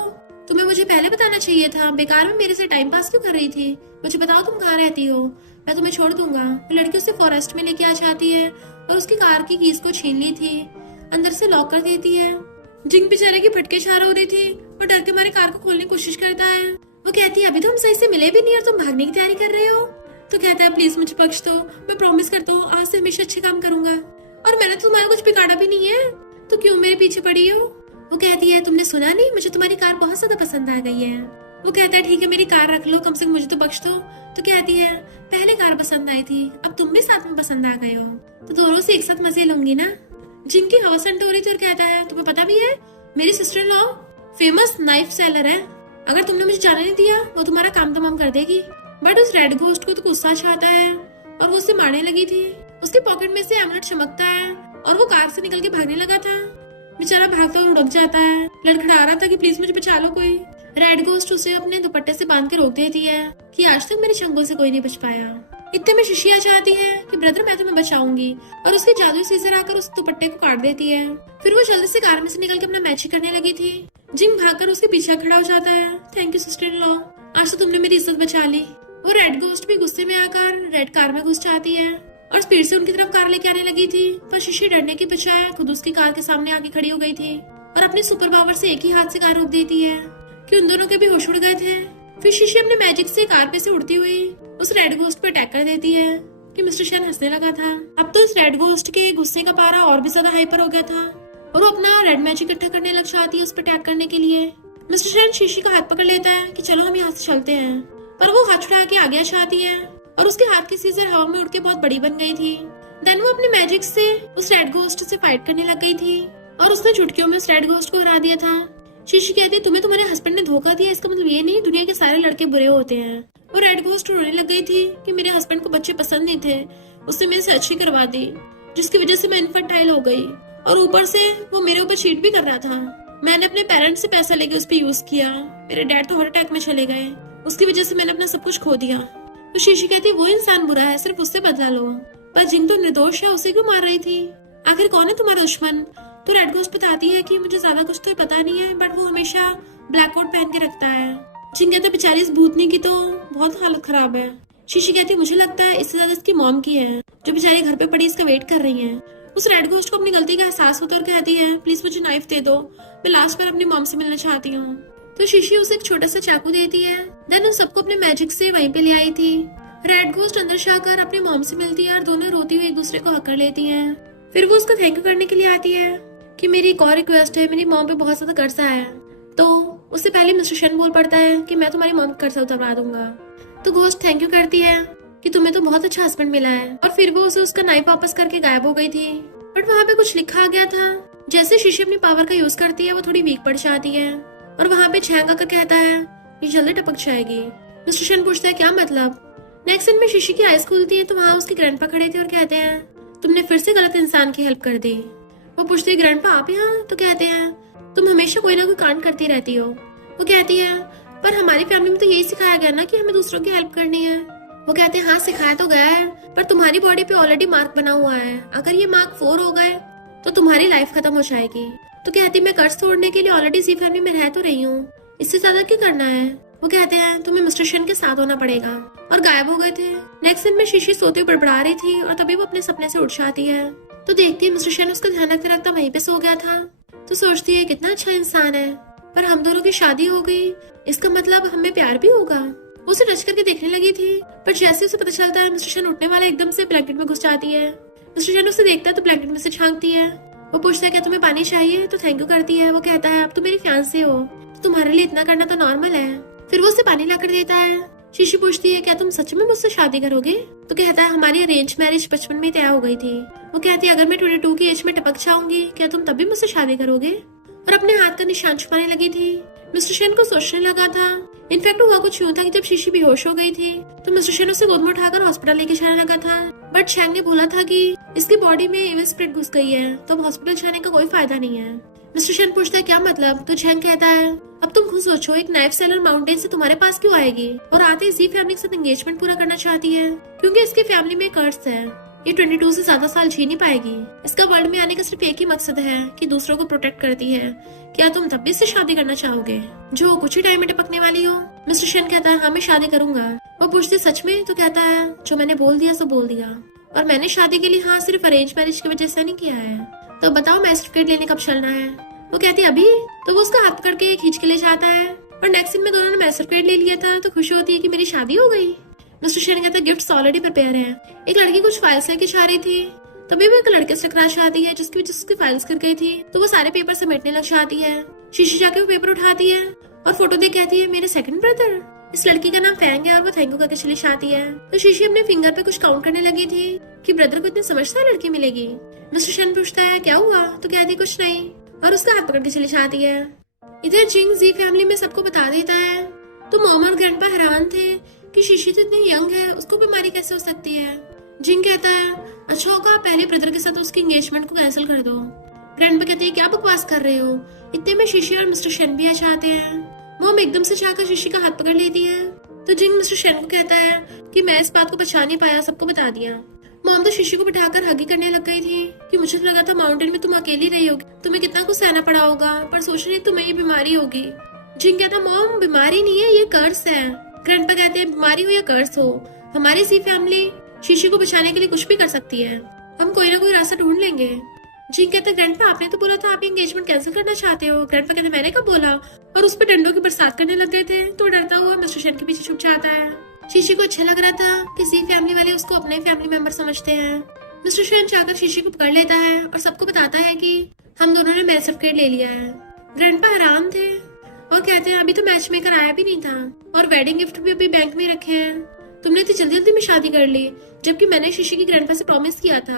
तुम्हें मुझे पहले बताना चाहिए था, बेकार में मेरे से टाइम पास क्यों कर रही थी। मुझे बताओ तुम कहाँ रहती हो, मैं तुम्हें छोड़ दूंगा। लड़की उसे फॉरेस्ट में लेके आ जाती है और उसकी कार की कीज को छीन ली थी, अंदर से लॉक कर देती है। जिंग बेचारे की फटके छार हो रही थी और डर के मारे कार को खोलने की कोशिश करता है। वो कहती है अभी तो हम सही से मिले भी नहीं और तुम भागने की तैयारी कर रहे हो। तो कहता है प्लीज मुझे बख्श दो, मैं प्रॉमिस करता हूँ आज से हमेशा अच्छे काम करूंगा, और मैंने तो तुम्हारा कुछ बिगाड़ा भी नहीं है, तो क्यों मेरे पीछे पड़ी हो। वो कहती है तुमने सुना नहीं, मुझे तुम्हारी कार बहुत ज्यादा पसंद आ गई है। वो कहता है ठीक है मेरी कार रख लो, कम से कम मुझे तो बख्श दो। तो कहती है पहले कार पसंद आई थी, अब तुम भी साथ में पसंद आ गए हो, तो दोनों से एक साथ मजे लूंगी ना। जिंग की हवा संट हो रही थी और कहता है तुम्हें पता भी है मेरी sister in law famous knife seller है, अगर तुमने मुझे जाने नहीं दिया वो तुम्हारा काम तमाम कर देगी। बट उस रेड घोस्ट को तो गुस्सा छाता है और वो उसे मारने लगी थी। उसके पॉकेट में से एमलेट चमकता है और वो कार से निकल के भागने लगा था। बेचारा भागता हुआ रुक जाता है, लड़खड़ा रहा था कि प्लीज मुझे बचा लो कोई। रेड घोस्ट उसे अपने दुपट्टे से बांध के रोक देती है कि आज तक मेरे चंगुल से कोई नहीं बच पाया। इतने में शिशी आ जाती है कि ब्रदर मैं तुम्हें बचाऊंगी, और उसकी जादुई सीजर आकर उस दुपट्टे को काट देती है। फिर वो जल्दी से कार में से निकल के अपना मैजिक करने लगी थी। जिंग भागकर उसके पीछे खड़ा हो जाता है। Thank you sister in law, आज तो तुमने मेरी इज्जत बचा ली। वो रेड घोस्ट भी गुस्से में आकर रेड कार में घुस जाती है और स्पीड से उनकी तरफ कार लेके आने लगी थी, पर शिशी डरने की बजाय खुद उसकी कार के सामने आके खड़ी हो गई थी और अपने सुपर पावर से एक ही हाथ से कार रोक देती है कि उन दोनों के भी होश उड़ गए थे। फिर शिशी अपने मैजिक से कार पे से उड़ती हुई उस रेड घोस्ट पे अटैक कर देती है कि मिस्टर शेन हंसने लगा था। अब तो इस रेड घोस्ट के गुस्से का पारा और भी ज्यादा हाइपर हो गया था और वो अपना रेड मैजिक इकट्ठा करने लग जाती है उस पर अटैक करने के लिए। मिस्टर शेन शिशी का हाथ पकड़ लेता है कि चलो हम यहाँ से चलते हैं, पर वो हाथ छुड़ा के आगे आ जाती है और उसके हाथ की सीजर हवा में उड़ के बहुत बड़ी बन गई थी। देन वो अपने मैजिक से उस रेड घोस्ट से फाइट करने लग गई थी और उसने चुटकियों में उस रेड घोस्ट को हरा दिया था। शिशी कहती है तुम्हें तुम्हारे हस्बैंड ने धोखा दिया, इसका मतलब ये नहीं दुनिया के सारे लड़के बुरे होते हैं। वो रेड घोस्ट रोने लग गई थी कि मेरे हस्बैंड को बच्चे पसंद नहीं थे, उसने मेरे से अच्छी करवा दी जिसकी वजह से मैं इनफर्टाइल हो गई, और ऊपर से वो मेरे ऊपर चीट भी कर रहा था। मैंने अपने पेरेंट्स से पैसा लेके उस पर यूज किया, मेरे डैड तो हार्ट अटैक में चले गए, उसकी वजह से मैंने अपना सब कुछ खो दिया। तो शिशी कहती वो इंसान बुरा है, सिर्फ उससे बदला लो, पर जिंग तो निर्दोष है, उसे क्यों मार रही थी, आखिर कौन है तुम्हारा दुश्मन। तो रेड घोस्ट बताती है कि मुझे ज्यादा कुछ तो पता नहीं है, बट वो हमेशा ब्लैक कोट पहन के रखता है। जिंग कहता बेचारी इस भूतनी की तो बहुत हालत खराब है। शिशी कहती मुझे लगता है इससे ज्यादा इसकी मॉम की है, जो बेचारी घर पे पड़ी इसका वेट कर रही है। उस रेड घोस्ट को अपनी गलती का एहसास होता और कहती है प्लीज मुझे नाइफ दे दो, मैं लास्ट बार अपनी मॉम से मिलना चाहती हूँ। तो शिशी उसे एक छोटा सा चाकू देती है। देन उन सबको अपने मैजिक से वहीं पे ले आई थी। रेड घोस्ट अंदर से आकर अपनी मॉम से मिलती है और दोनों रोती हुई एक दूसरे को हक कर लेती हैं। फिर वो उसका थैंक यू करने के लिए आती है कि मेरी एक और रिक्वेस्ट है, मेरी मॉम पे बहुत ज्यादा कर्ज आया है। तो उससे पहले मिस्टर शेन बोल पड़ता है कि मैं तुम्हारी मॉम का कर्ज उतरवा दूंगा। तो घोस्ट थैंक यू करती है कि तुम्हें तो बहुत अच्छा हस्बैंड मिला है, और फिर वो उसे उसका नाइफ वापस करके गायब हो गई थी। बट वहाँ पे कुछ लिखा गया था। जैसे शिशी अपनी पावर का यूज करती है वो थोड़ी वीक पड़ जाती है, और वहाँ पे छैंग आकर कहता है ये जल्दी टपक जाएगी। मिस्टर शेन पूछता है क्या मतलब। नेक्स्ट सीन में शिशी की आईज खुलती है तो वहाँ उसके ग्रैंडपा खड़े थे और कहते हैं तुमने फिर से गलत इंसान की हेल्प कर दी। वो पूछती है ग्रैंडपा आप यहाँ, तो कहते हैं तुम हमेशा कोई ना कोई कांड करती रहती हो। वो कहती है पर हमारी फैमिली में तो यही सिखाया गया ना कि हमें दूसरों की हेल्प करनी है। वो कहते हैं हाँ सिखाया तो गया है, पर तुम्हारी बॉडी पे ऑलरेडी मार्क बना हुआ है, अगर ये मार्क 4 हो गए तो तुम्हारी लाइफ खत्म हो जाएगी। तो कहती मैं कर्ज तोड़ने के लिए ऑलरेडी इसी फैमिली में रह तो रही हूँ, इससे ज्यादा क्या करना है। वो कहते हैं तुम्हें मिस्टर शेन के साथ होना पड़ेगा, और गायब हो गए थे। नेक्स्ट दिन में शिशी सोते हुए बड़बड़ा रही थी और तभी वो अपने सपने से उठ जाती है तो देखती है मिस्टर शेन उसका ध्यान रखते रखता वहीं पे सो गया था। तो सोचती है कितना अच्छा इंसान है, पर हम दोनों की शादी हो गई, इसका मतलब हमें प्यार भी होगा। वो उसे टच करके देखने लगी थी, पर जैसे उसे पता चलता है मिस्टर शेन उठने वाला एकदम से ब्लैंकेट में घुस जाती है। मिस्टर शेन उसे देखता है तो ब्लैंकेट में से झांकती है। वो पूछता है क्या तुम्हें पानी चाहिए, तो थैंक यू करती है। वो कहता है अब तो मेरी फियांसे हो, तो तुम्हारे लिए इतना करना तो नॉर्मल है। फिर वो उसे पानी लाकर देता है। शिशी पूछती है क्या तुम सच में मुझसे शादी करोगे, तो कहता है हमारी अरेंज मैरिज बचपन में तय हो गई थी। वो कहती है अगर मैं 22 की एज में टपक जाऊंगी क्या तुम तब भी मुझसे शादी करोगे, और अपने हाथ का निशान छुपाने लगी थी। मिस्टर शेन को सोचने लगा था। इनफैक्ट हुआ कुछ यूं था कि जब शिशी बेहोश हो गई थी तो मिस्टर शेन उसे गोद में उठाकर हॉस्पिटल लेके जाने लगा था, बट शैंग ने बोला था कि इसकी बॉडी में इविल स्पिरिट घुस गई है, तो अब हॉस्पिटल जाने का कोई फायदा नहीं है। मिस्टर शन पूछता है क्या मतलब? तो झेंग कहता है अब तुम खुद सोचो, एक नाइफ सेलर माउंटेन से तुम्हारे पास क्यों आएगी और आते ही जी फैमिली के साथ एंगेजमेंट पूरा करना चाहती है, क्योंकि इसकी फैमिली में कर्ज है, ये 22 से ज्यादा साल जी नहीं पाएगी। इसका वर्ल्ड में आने का सिर्फ एक ही मकसद है कि दूसरों को प्रोटेक्ट करती है। क्या तुम तब भी इससे शादी करना चाहोगे जो कुछ ही टाइम में टपकने वाली हो? मिस्टर शन कहता है हाँ मैं शादी करूंगा। वो पूछती सच में? तो कहता है जो मैंने बोल दिया सो बोल दिया, और मैंने शादी के लिए हाँ सिर्फ अरेंज मैरिज की वजह से नहीं किया है। तो बताओ मैरिज सर्टिफिकेट लेने कब चलना है? वो कहती है अभी। तो वो उसका हाथ पकड़ के खींच के ले जाता है, और नेक्स्ट सीन में दोनों ने मैरिज सर्टिफिकेट ले लिया था तो खुशी होती है कि मेरी शादी हो गई। मिस्टर शन कहता है गिफ्ट्स ऑलरेडी प्रिपेयर हैं। एक लड़की कुछ फाइल्स लेके जा रही थी, तभी वो एक लड़के से टकरा जाती है जिसकी वजह से उसकी फाइल्स गिर गई थी। तो वो सारे पेपर समेटने लग जाती है। शीशी जाके वो पेपर उठाती है और फोटो देख कहती है मेरे सेकंड ब्रदर। इस लड़की का नाम फैंग है और वो थैंक यू करके चली जाती है। तो शीशी अपने फिंगर पे कुछ काउंट करने लगी थी कि ब्रदर को इतनी समझदार लड़की मिलेगी। मिस्टर शन पूछता है क्या हुआ? तो कहती कुछ नहीं, और उसका हाथ पकड़ के चली जाती है। इधर जिंग जी फैमिली में सबको बता देता है। तो मॉम और ग्रैंडपा हैरान थे कि शीशी तो इतनी यंग है, उसको बीमारी कैसे हो सकती है। जिंग कहता है अच्छा होगा पहले ब्रदर के साथ उसकी एंगेजमेंट को कैंसिल कर दो। ग्रैंडपा कहती है क्या बकवास कर रहे हो? इतने में शीशी और मिस्टर शन भी आ जाते हैं। मॉम एकदम से जाकर शीशी का हाथ पकड़ लेती है। तो जिंग मिस्टर शन को कहता है कि मैं इस बात को बचा नहीं पाया, सबको बता दिया। मॉम तो शीशी को बिठाकर हगी करने लग गई थी कि मुझे तो लगा था माउंटेन में तुम अकेली रही होगी, तुम्हें कितना कुछ सहना पड़ा होगा, पर सोच रही तुम्हें ये बीमारी होगी। जिंग कहता मॉम बीमारी नहीं है, ये कर्ज है। ग्रैंडपा कहते हैं बीमारी हो या कर्ज हो, हमारी सी फैमिली शीशी को बचाने के लिए कुछ भी कर सकती है, हम कोई ना कोई रास्ता ढूंढ लेंगे। जिंग कहता है ग्रैंडपा आपने तो बोला था आप एंगेजमेंट कैंसिल करना चाहते हो। ग्रैंडपा कहते मैंने कब बोला, और उस पर डंडों की बरसात करने लग गए थे। तो डरता हुआ मिस्टर शन के पीछे छुप जाता है। शीशी को अच्छा लग रहा था कि सी फैमिली वाले उसको अपने फैमिली मेंबर समझते हैं। मिस्टर शन जाकर शीशी को पकड़ लेता है और सबको बताता है कि हम दोनों ने मैच सर्टिफिकेट ले लिया है। ग्रैंडपा हैरान थे और कहते हैं अभी तो मैच मेकर आया भी नहीं था और वेडिंग गिफ्ट भी अभी बैंक में रखे हैं, तुमने इतनी जल्दी जल्दी में शादी कर ली, जबकि मैंने शीशी की ग्रैंडपा से प्रॉमिस किया था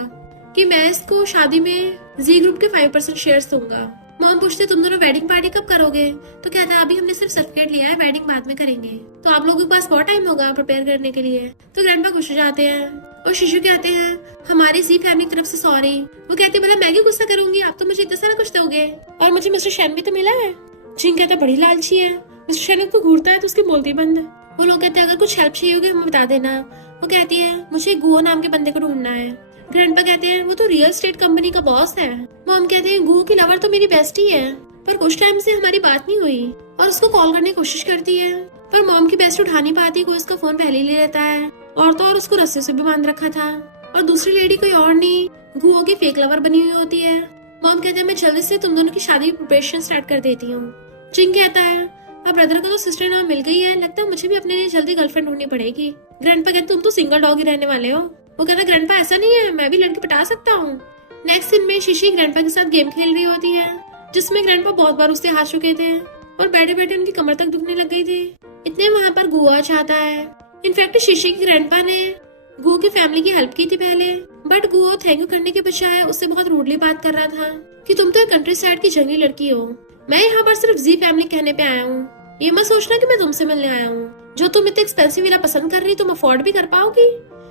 कि मैं इसको शादी में जी ग्रुप के 5% शेयर्स दूंगा। मॉम पूछते तुम दोनों वेडिंग पार्टी कब करोगे? तो कहता है अभी हमने सिर्फ सर्टिफिकेट लिया है, वेडिंग बाद में करेंगे, तो आप लोगों के पास बहुत टाइम होगा प्रिपेयर करने के लिए। तो ग्रैंडपा खुश हो जाते हैं और शिशु कहते हैं हमारी सी फैमिली की तरफ से सॉरी। वो कहते हैं मैं क्यों गुस्सा करूंगी, आप तो मुझे इतना सारा कुछ दोगे और मुझे मिस्टर शैन भी तो मिला है। जिंग कहता है बड़ी लालची है। मिस्टर शैन को घूरता है तो उसकी बोलती बंद। वो लोग कहते हैं अगर कुछ हेल्प चाहिए होगी हमें बता देना। वो कहती है मुझे गुओ नाम के बंदे को ढूंढना है। ग्रैंडपा कहते हैं वो तो रियल एस्टेट कंपनी का बॉस है। मॉम कहते हैं गुओ की लवर तो मेरी बेस्टी है, पर कुछ टाइम से हमारी बात नहीं हुई, और उसको कॉल करने की कोशिश करती है, पर मॉम की बेस्ट उठा नहीं पाती, कोई उसका फोन पहले ही ले लेता है, और तो और उसको रस्से से भी बांध रखा था, और दूसरी लेडी कोई और नहीं गुओ की फेक लवर बनी हुई होती है। मॉम कहते हैं मैं जल्दी से तुम दोनों की शादी की प्रिपरेशन स्टार्ट कर देती हूँ। जिंग कहता है अब ब्रदर को तो सिस्टर नाम मिल गई है, लगता है मुझे भी अपने लिए जल्दी गर्लफ्रेंड ढूंढनी पड़ेगी। ग्रैंडपा कहते तुम तो सिंगल डॉग ही रहने वाले हो। वो कहता ग्रैंडपा ऐसा नहीं है, मैं भी लड़की पटा सकता हूँ। नेक्स्ट सीन में शीशी ग्रैंडपा के साथ गेम खेल रही होती है, जिसमें ग्रैंडपा बहुत बार उससे हार चुके थे और बैठे बैठे उनकी कमर तक दुखने लग गई थी। इतने वहाँ पर गुआ चाहता है। इनफैक्ट शीशी की ग्रैंडपा ने गुओ की फैमिली की हेल्प की थी पहले, बट गुओ थैंक यू करने के बजाय उससे बहुत रूडली बात कर रहा था कि तुम तो एक कंट्री साइड की जंगली लड़की हो, मैं यहाँ पर सिर्फ जी फैमिली कहने पे आया हूँ, ये मत सोचना कि मैं तुमसे मिलने आया हूँ। जो तुम इतने एक्सपेंसिव विला पसंद कर रही तुम अफोर्ड भी कर पाओगी?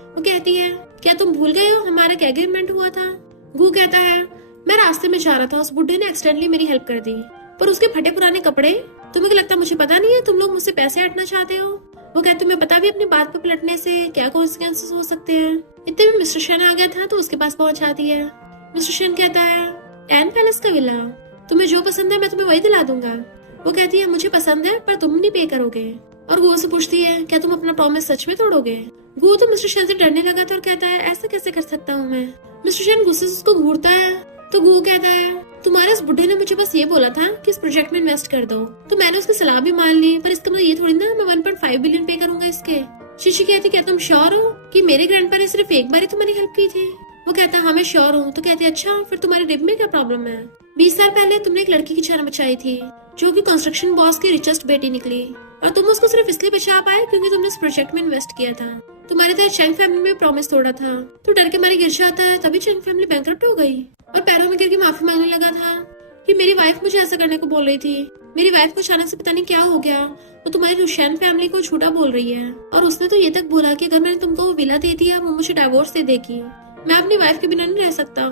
वो कहती है क्या तुम भूल गए हो हमारा क्या एग्रीमेंट हुआ था? गु कहता है मैं रास्ते में जा रहा था, उस बुड्ढे ने एक्सीडेंटली मेरी हेल्प कर दी, पर उसके फटे पुराने कपड़े, तुम्हें क्या लगता मुझे पता नहीं है तुम लोग मुझसे पैसे हटना चाहते हो? वो कहते तुम्हें पता भी अपनी बात पे पलटने से क्या कॉन्सिक्वेंसेस हो सकते हैं। इतने में मिस्टर शेन आ गया था तो उसके पास पहुंच जाती है। मिस्टर शेन कहता है टैन पैलेस का विला, तुम्हें जो पसंद है मैं तुम्हें वही दिला दूंगा। वो कहती है मुझे पसंद है पर तुम नहीं पे करोगे, और गुओ से पूछती है क्या तुम अपना प्रॉमिस सच में तोड़ोगे? गुओ तो मिस्टर शेन से डरने लगा था और कहता है ऐसा कैसे कर सकता हूँ मैं। मिस्टर शेन गुस्से से उसको घूरता है तो गुओ कहता है तुम्हारे इस बुड्ढे ने मुझे बस ये बोला था कि इस प्रोजेक्ट में इन्वेस्ट कर दो, तो मैंने उसकी सलाह भी मान ली, पर इसका मतलब ये थोड़ी ना मैं 1.5 बिलियन पे करूंगा इसके। शीशी कहती क्या तुम श्योर हो कि मेरे ग्रैंडपा ने सिर्फ एक बार ही तुम्हारी हेल्प की थी? वो कहता है हाँ मैं श्योर हूँ। तो कहते अच्छा फिर तुम्हारे रिब में क्या प्रॉब्लम है? 20 साल पहले तुमने एक लड़की की जान बचाई थी जो कि कंस्ट्रक्शन बॉस की रिचेस्ट बेटी निकली, और तुम उसको सिर्फ इसलिए बचा पाए क्योंकि तुमने इस प्रोजेक्ट में इन्वेस्ट किया था। तुम्हारे तरह चैंग फैमिली में प्रॉमिस तोड़ा था, तो डर के मारे गिर जाता है, तभी चैंग फैमिली बैंकरप्ट हो गई और पैरों में गिर के माफी मांगने लगा था कि मेरी वाइफ मुझे ऐसा करने को बोल रही थी, मेरी वाइफ को अचानक से पता नहीं क्या हो गया, वो तुम्हारी रुशैन फैमिली को झूठा बोल रही है, और उसने तो ये तक बोला कि अगर मैंने तुमको वो विला दे दिया वो मुझे डिवोर्स दे देगी, मैं अपनी वाइफ के बिना नहीं रह सकता।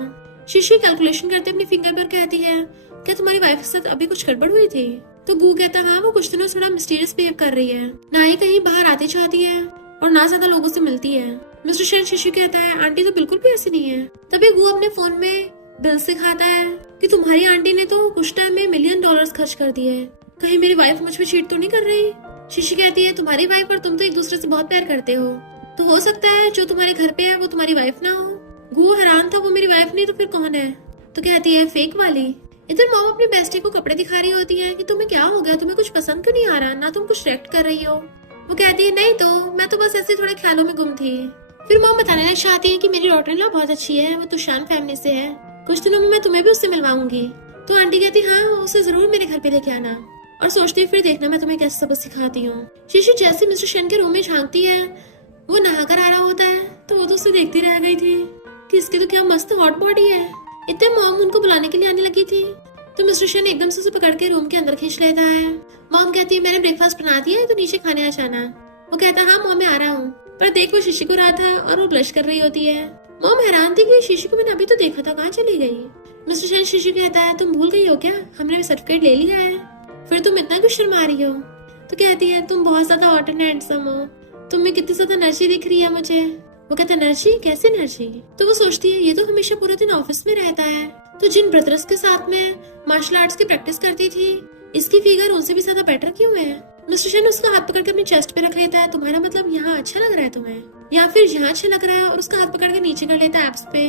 शीशी कैलकुलेशन करते अपनी फिंगर पर कहती है क्या तुम्हारी वाइफ के साथ अभी कुछ गड़बड़ हुई थी? तो गू कहता हाँ, वो कुछ दिनों से थोड़ा मिस्टीरियस बिहेव कर रही है, ना ही कहीं बाहर आती चाहती है और ना ज्यादा लोगों से मिलती है। मिस्टर शेन शिशु कहता है आंटी तो बिल्कुल भी ऐसी नहीं है। तभी गू अपने फोन में बिल से खाता है कि तुम्हारी आंटी ने तो कुछ टाइम में $1 मिलियन खर्च कर दिए, कहीं मेरी वाइफ मुझ पे चीट तो नहीं कर रही। शिशु कहती है तुम्हारी वाइफ और तुम तो एक दूसरे से बहुत प्यार करते हो, तो हो सकता है जो तुम्हारे घर पे है वो तुम्हारी वाइफ ना हो। गू हैरान था, वो मेरी वाइफ नहीं तो फिर कौन है? तो कहती है फेक वाली। इधर मॉम अपनी बेस्टी को कपड़े दिखा रही होती है कि तुम्हें क्या हो गया, तुम्हें कुछ पसंद क्यों नहीं आ रहा, ना तुम कुछ रिएक्ट कर रही हो। वो कहती है नहीं तो मैं तो बस ऐसे थोड़े ख्यालों में गुम थी। फिर मॉम बताने लग चाहती है कि मेरी डॉटर इन लॉ बहुत अच्छी है, वो तुशान फैमिली से है, कुछ दिनों में मैं तुम्हें भी उससे मिलवाऊंगी। तो आंटी कहती हाँ उसे जरूर मेरे घर पे लेके आना, और सोचती फिर देखना मैं तुम्हें कैसे सबक सिखाती हूँ। शिशु जैसे मिस्टर शेन के रूम में झांकती है, वो नहाकर आ रहा होता है तो वो तो उसे देखती रह गई थी कि इसके तो क्या मस्त हॉट बॉडी है। इतने मॉम उनको बुलाने के लिए आने लगी थी तो मिस्टर शेन एकदम से उसे पकड़ के रूम के अंदर खींच लेता है। मॉम कहती है मैंने ब्रेकफास्ट बना दिया है तो नीचे खाने आ जाना। वो कहता हाँ मॉम मैं आ रहा हूँ, पर देख वो शिशु को रहा था और वो ब्लश कर रही होती है। मॉम हैरान थी कि शिशु को मैंने अभी तो देखा था, कहाँ चली गई। मिस्टर शेन शिशु कहता है तुम भूल गई हो क्या, हमने सर्टिफिकेट ले लिया है, फिर तुम इतना क्यों शर्मा रही हो। तो कहती है तुम बहुत ज्यादा हॉट एंड हैंडसम हो, तुम में कितनी ज्यादा एनर्जी दिख रही है मुझे। वो कहता एनर्जी, कैसे एनर्जी? तो वो सोचती है ये तो हमेशा पूरे दिन ऑफिस में रहता है, तो जिन ब्रदर्स के साथ में मार्शल आर्ट्स की प्रैक्टिस करती थी, इसकी फिगर उनसे भी ज्यादा बेटर क्यों है। मिस्टर शेन उसका हाथ पकड़ के अपनी चेस्ट पे रख लेता है, तुम्हारा मतलब यहाँ अच्छा लग रहा है तुम्हें, या फिर यहाँ अच्छा लग रहा है, और उसका हाथ पकड़ के नीचे कर लेता है एब्स पे।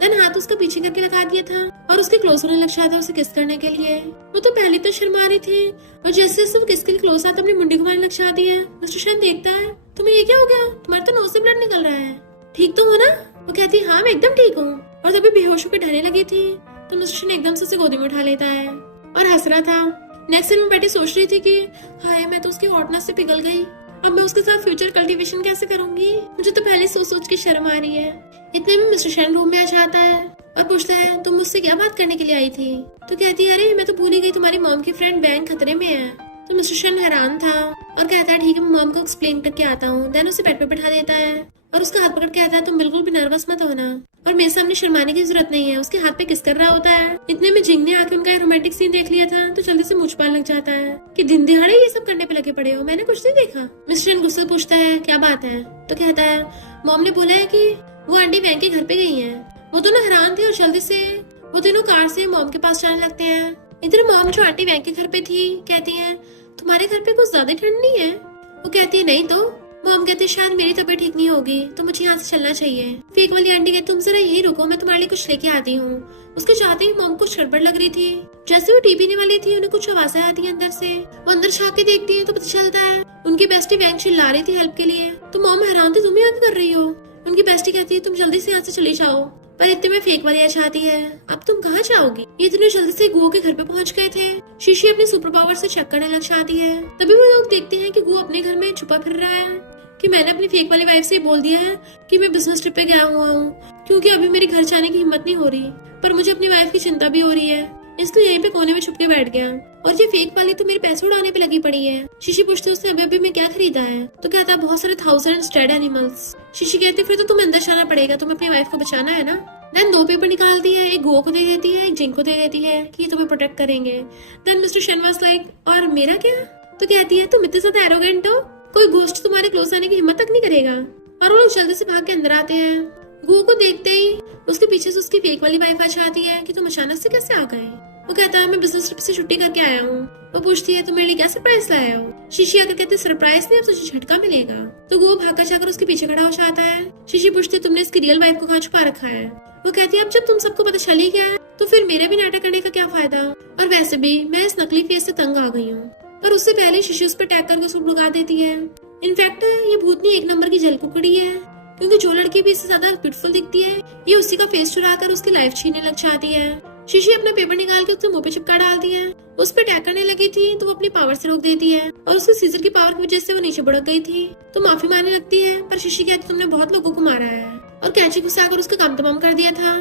देन हाथ उसका पीछे करके लगा दिया था और उसके क्लोज होने लग जाता है उसे किस करने के लिए। वो तो पहले तो शर्मा रही थी और जैसे जैसे वो किस के लिए क्लोज आता अपनी मुंडी घुमाने लग जाती है। मिस्टर शेन देखता है तुम्हें ये क्या हो गया, तुम्हारे तो नोज से ब्लड निकल रहा है, ठीक तो हो ना? वो कहती है हाँ मैं एकदम ठीक हूँ। और तभी बेहोश होकर ढहने लगी थी तो मिस्टर शेन एकदम से उसे गोदी में उठा लेता है और हंस रहा था। नेक्स्ट टाइम में बैठी सोच रही थी कि हाय मैं तो उसकी हॉटनेस से पिघल गई, अब मैं उसके साथ फ्यूचर कल्टीवेशन कैसे करूंगी, मुझे तो पहले सोच सोच के शर्म आ रही है। इतने में मिस्टर शेन रूम में आ जाता है और पूछता है तुम मुझसे क्या बात करने के लिए आई थी। तो कहती है अरे मैं तो भूल ही गई तुम्हारी मॉम की फ्रेंड बैंक खतरे में है। तो मिस्टर शेन हैरान था और कहता है ठीक है मैं मॉम को एक्सप्लेन करके आता हूँ। देन उसे बेड पे बैठा देता है और उसका हाथ पकड़ के कहता है तुम बिल्कुल भी नर्वस मत होना और मेरे सामने शर्माने की जरूरत नहीं है। उसके हाथ पे किस कर रहा होता है। इतने में जिंग ने आके उनका रोमांटिक सीन देख लिया था तो जल्दी से मुझ पार लग जाता है कि दिन दिहाड़े ये सब करने पे लगे पड़े हो, मैंने कुछ नहीं देखा। मिस्टर शेन गुस्से पूछता है क्या बात है। तो कहता है मॉम ने बोला है कि वो आंटी बैंक के घर पे गई है। वो दोनों हैरान थे और जल्दी से वो तीनों कार से मॉम के पास जाने लगते हैं। इधर मॉम जो आंटी बैंक के घर पे थी कहती है तुम्हारे घर पे कुछ ज्यादा ठंड नहीं है। वो कहती है नहीं तो। मॉम कहती है शायद मेरी तबीयत ठीक नहीं होगी तो मुझे यहाँ से चलना चाहिए। फेक वाली आंटी कहती तुम जरा यही रुको मैं तुम्हारे लिए कुछ लेके आती हूँ। उसके जाते ही मॉम कुछ गड़बड़ लग रही थी। जैसे वो टी पीने वाली थी उन्हें कुछ आवाजें आती है अंदर से। वो अंदर झाँक के देखती है तो पता चलता है उनकी बेस्टी बैंक चिल्ला रही थी हेल्प के लिए। तो मॉम हैरान थी तुम यहाँ क्या कर रही हो। उनकी बेस्टी कहती है तुम जल्दी से यहाँ से चली जाओ, पर इतने में फेक वाली आ जाती है अब तुम कहाँ जाओगी। ये दोनों जल्दी से गु के घर पे पहुँच गए थे। शीशी अपने सुपर पावर से चेक करने लग जाती है। तभी वो लोग देखते हैं कि गु अपने घर में छुपा फिर रहा है कि मैंने अपनी फेक वाली वाइफ से बोल दिया है कि मैं बिजनेस ट्रिप पे गया हुआ हूँ क्योंकि अभी मेरी घर जाने की हिम्मत नहीं हो रही, पर मुझे अपनी वाइफ की चिंता भी हो रही है, इसलिए यहीं पे कोने में छुप के बैठ गया। और ये फेक वाली तो मेरे पैसे उड़ाने पे लगी पड़ी है। शीशी पूछती उसने अभी अभी मैं क्या खरीदा है। तो कहता है बहुत सारे थाउजेंड डेड एनिमल्स। शीशी कहती फिर तो तुम्हें अंदर जाना पड़ेगा, तुम्हें अपनी वाइफ को बचाना है ना। देन 2 पेपर निकालती है, एक गो को दे देती है, एक जिंक को दे देती है कि ये तुम्हें प्रोटेक्ट करेंगे। Then mister Shane was like और मेरा क्या। तो कहती है तुम इतने ज्यादा एरोगेंट हो, कोई गोस्ट तुम्हारे क्लोज आने की हिम्मत तक नहीं करेगा। और वो लोग जल्दी से भाग के अंदर आते हैं। गो को देखते ही उसके पीछे से उसकी फेक वाली वाइफ आ जाती है कि तुम अचानक से कैसे आ गए। वो कहता है मैं बिजनेस ट्रिप से छुट्टी करके आया हूँ। वो पूछती है तुम मेरे लिए क्या सरप्राइज लाया हो। शीशी आकर कहती है सरप्राइज नहीं अब तुझे झटका मिलेगा। तो गो भागकर जाकर उसके पीछे खड़ा हो जाता है। शीशी पूछती है तुमने इसकी रियल वाइफ को कहाँ छुपा रखा है। वो कहती है अब जब तुम सबको पता चल ही गया है तो फिर मेरा भी नाटक करने का क्या फायदा, और वैसे भी मैं इस नकली फेस से तंग आ गई हूँ। पर उससे पहले शीशी उस पर टैग करके उसको भगा देती है। इनफैक्ट ये भूतनी 1 नंबर की जल कुकड़ी है क्योंकि जो लड़की भी इससे ज्यादा ब्यूटीफुल दिखती है ये उसी का फेस चुरा कर उसकी लाइफ छीनने लग जाती है। शीशी अपना पेपर निकाल के उसके मुंह पे चिपका डालती है। उस पर अटैक करने लगी थी तो वो अपनी पावर से रोक देती है और उसके सीजर की पावर की वजह से वो नीचे बुढ़क गई थी तो माफी मांगने लगती है। पर शीशी कहती तुमने बहुत लोगों को मारा है और कैची घुसाकर उसका काम तमाम कर दिया था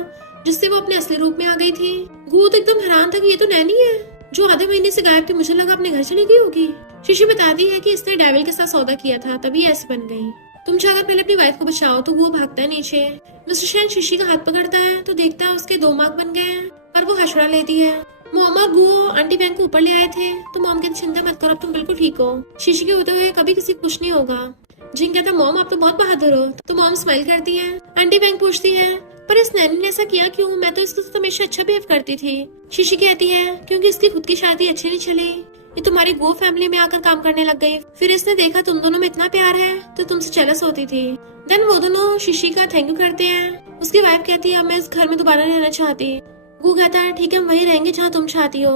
जिससे वो अपने असली रूप में आ गई थी। गू तो एकदम हैरान था कि ये तो नैनी है जो आधे महीने से गायब थी, मुझे लगा अपने घर चली गई होगी। शीशी बताती है कि इसने डेविल के साथ सौदा किया था तभी ऐसे बन गई। तुम जाकर पहले अपनी वाइफ को बचाओ। तो वो भागता है नीचे। मिस्टर शेन शीशी का हाथ पकड़ता है तो देखता है उसके 2 मार्क बन गए हैं पर वो हंसड़ा लेती है। मॉम और गुओ आंटी बैंक को ऊपर ले आए थे तो मॉम कहती चिंता मत करो, अब तुम बिल्कुल ठीक हो। शीशी के होते हुए कभी किसी को कुछ नहीं होगा। जिंग कहता मॉम आप तो बहुत बहादुर हो। तो मॉम स्माइल करती है। आंटी बैंक पूछती है पर इस नैनी ने ऐसा किया क्यों, मैं तो इसके साथ हमेशा अच्छा बिहेव करती थी। शीशी कहती है क्योंकि इसकी खुद की शादी अच्छी नहीं चली, ये तुम्हारी गो फैमिली में आकर काम करने लग गई, फिर इसने देखा तुम दोनों में इतना प्यार है तो तुमसे जेलस होती थी। देन वो दोनों शीशी का थैंक यू करते हैं। उसकी वाइफ कहती है अब मैं इस घर में दोबारा रहना चाहती। गू कहता है ठीक है हम वहीं रहेंगे जहाँ तुम चाहती हो।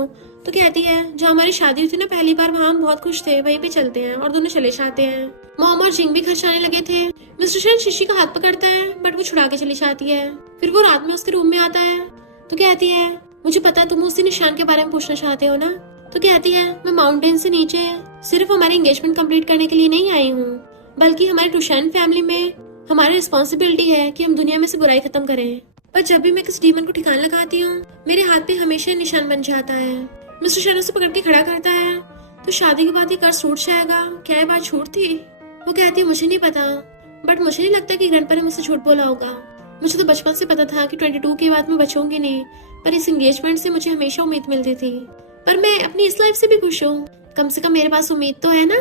तो कहती है जहाँ हमारी शादी हुई थी ना पहली बार, वहाँ हम बहुत खुश थे, वहीं पे चलते हैं। और दोनों चले जाते हैं। मॉम और जिंग भी घर जाने लगे थे। मिस्टर शेन शीशी का हाथ पकड़ता है बट वो छुड़ा के चली जाती है। फिर वो रात में उसके रूम में आता है तो कहती है मुझे पता है तुम उसी निशान के बारे में पूछना चाहते हो ना। तो कहती है मैं माउंटेन से नीचे सिर्फ हमारी एंगेजमेंट कंप्लीट करने के लिए नहीं आई हूँ, बल्कि हमारी टुशैन फैमिली में हमारी रिस्पॉन्सिबिलिटी है कि हम दुनिया में से बुराई खत्म करें। पर जब भी मैं किसी डीमन को ठिकाना लगाती हूँ मेरे हाथ पे हमेशा निशान बन जाता है। मिस्टर शेन उसे पकड़ के खड़ा करता है। तो शादी के बाद ये कर्ज टूट जाएगा, क्या ये बात झूठ थी? वो कहती है मुझे नहीं पता, बट मुझे नहीं लगता कि ग्रैंडपा ने मुझसे झूठ बोला होगा। मुझे तो बचपन से पता था कि 22 के बाद मैं बचूंगी नहीं, पर इस एंगेजमेंट से मुझे हमेशा उम्मीद मिलती थी। पर मैं अपनी इस लाइफ से भी खुश हूँ, कम से कम मेरे पास उम्मीद तो है ना।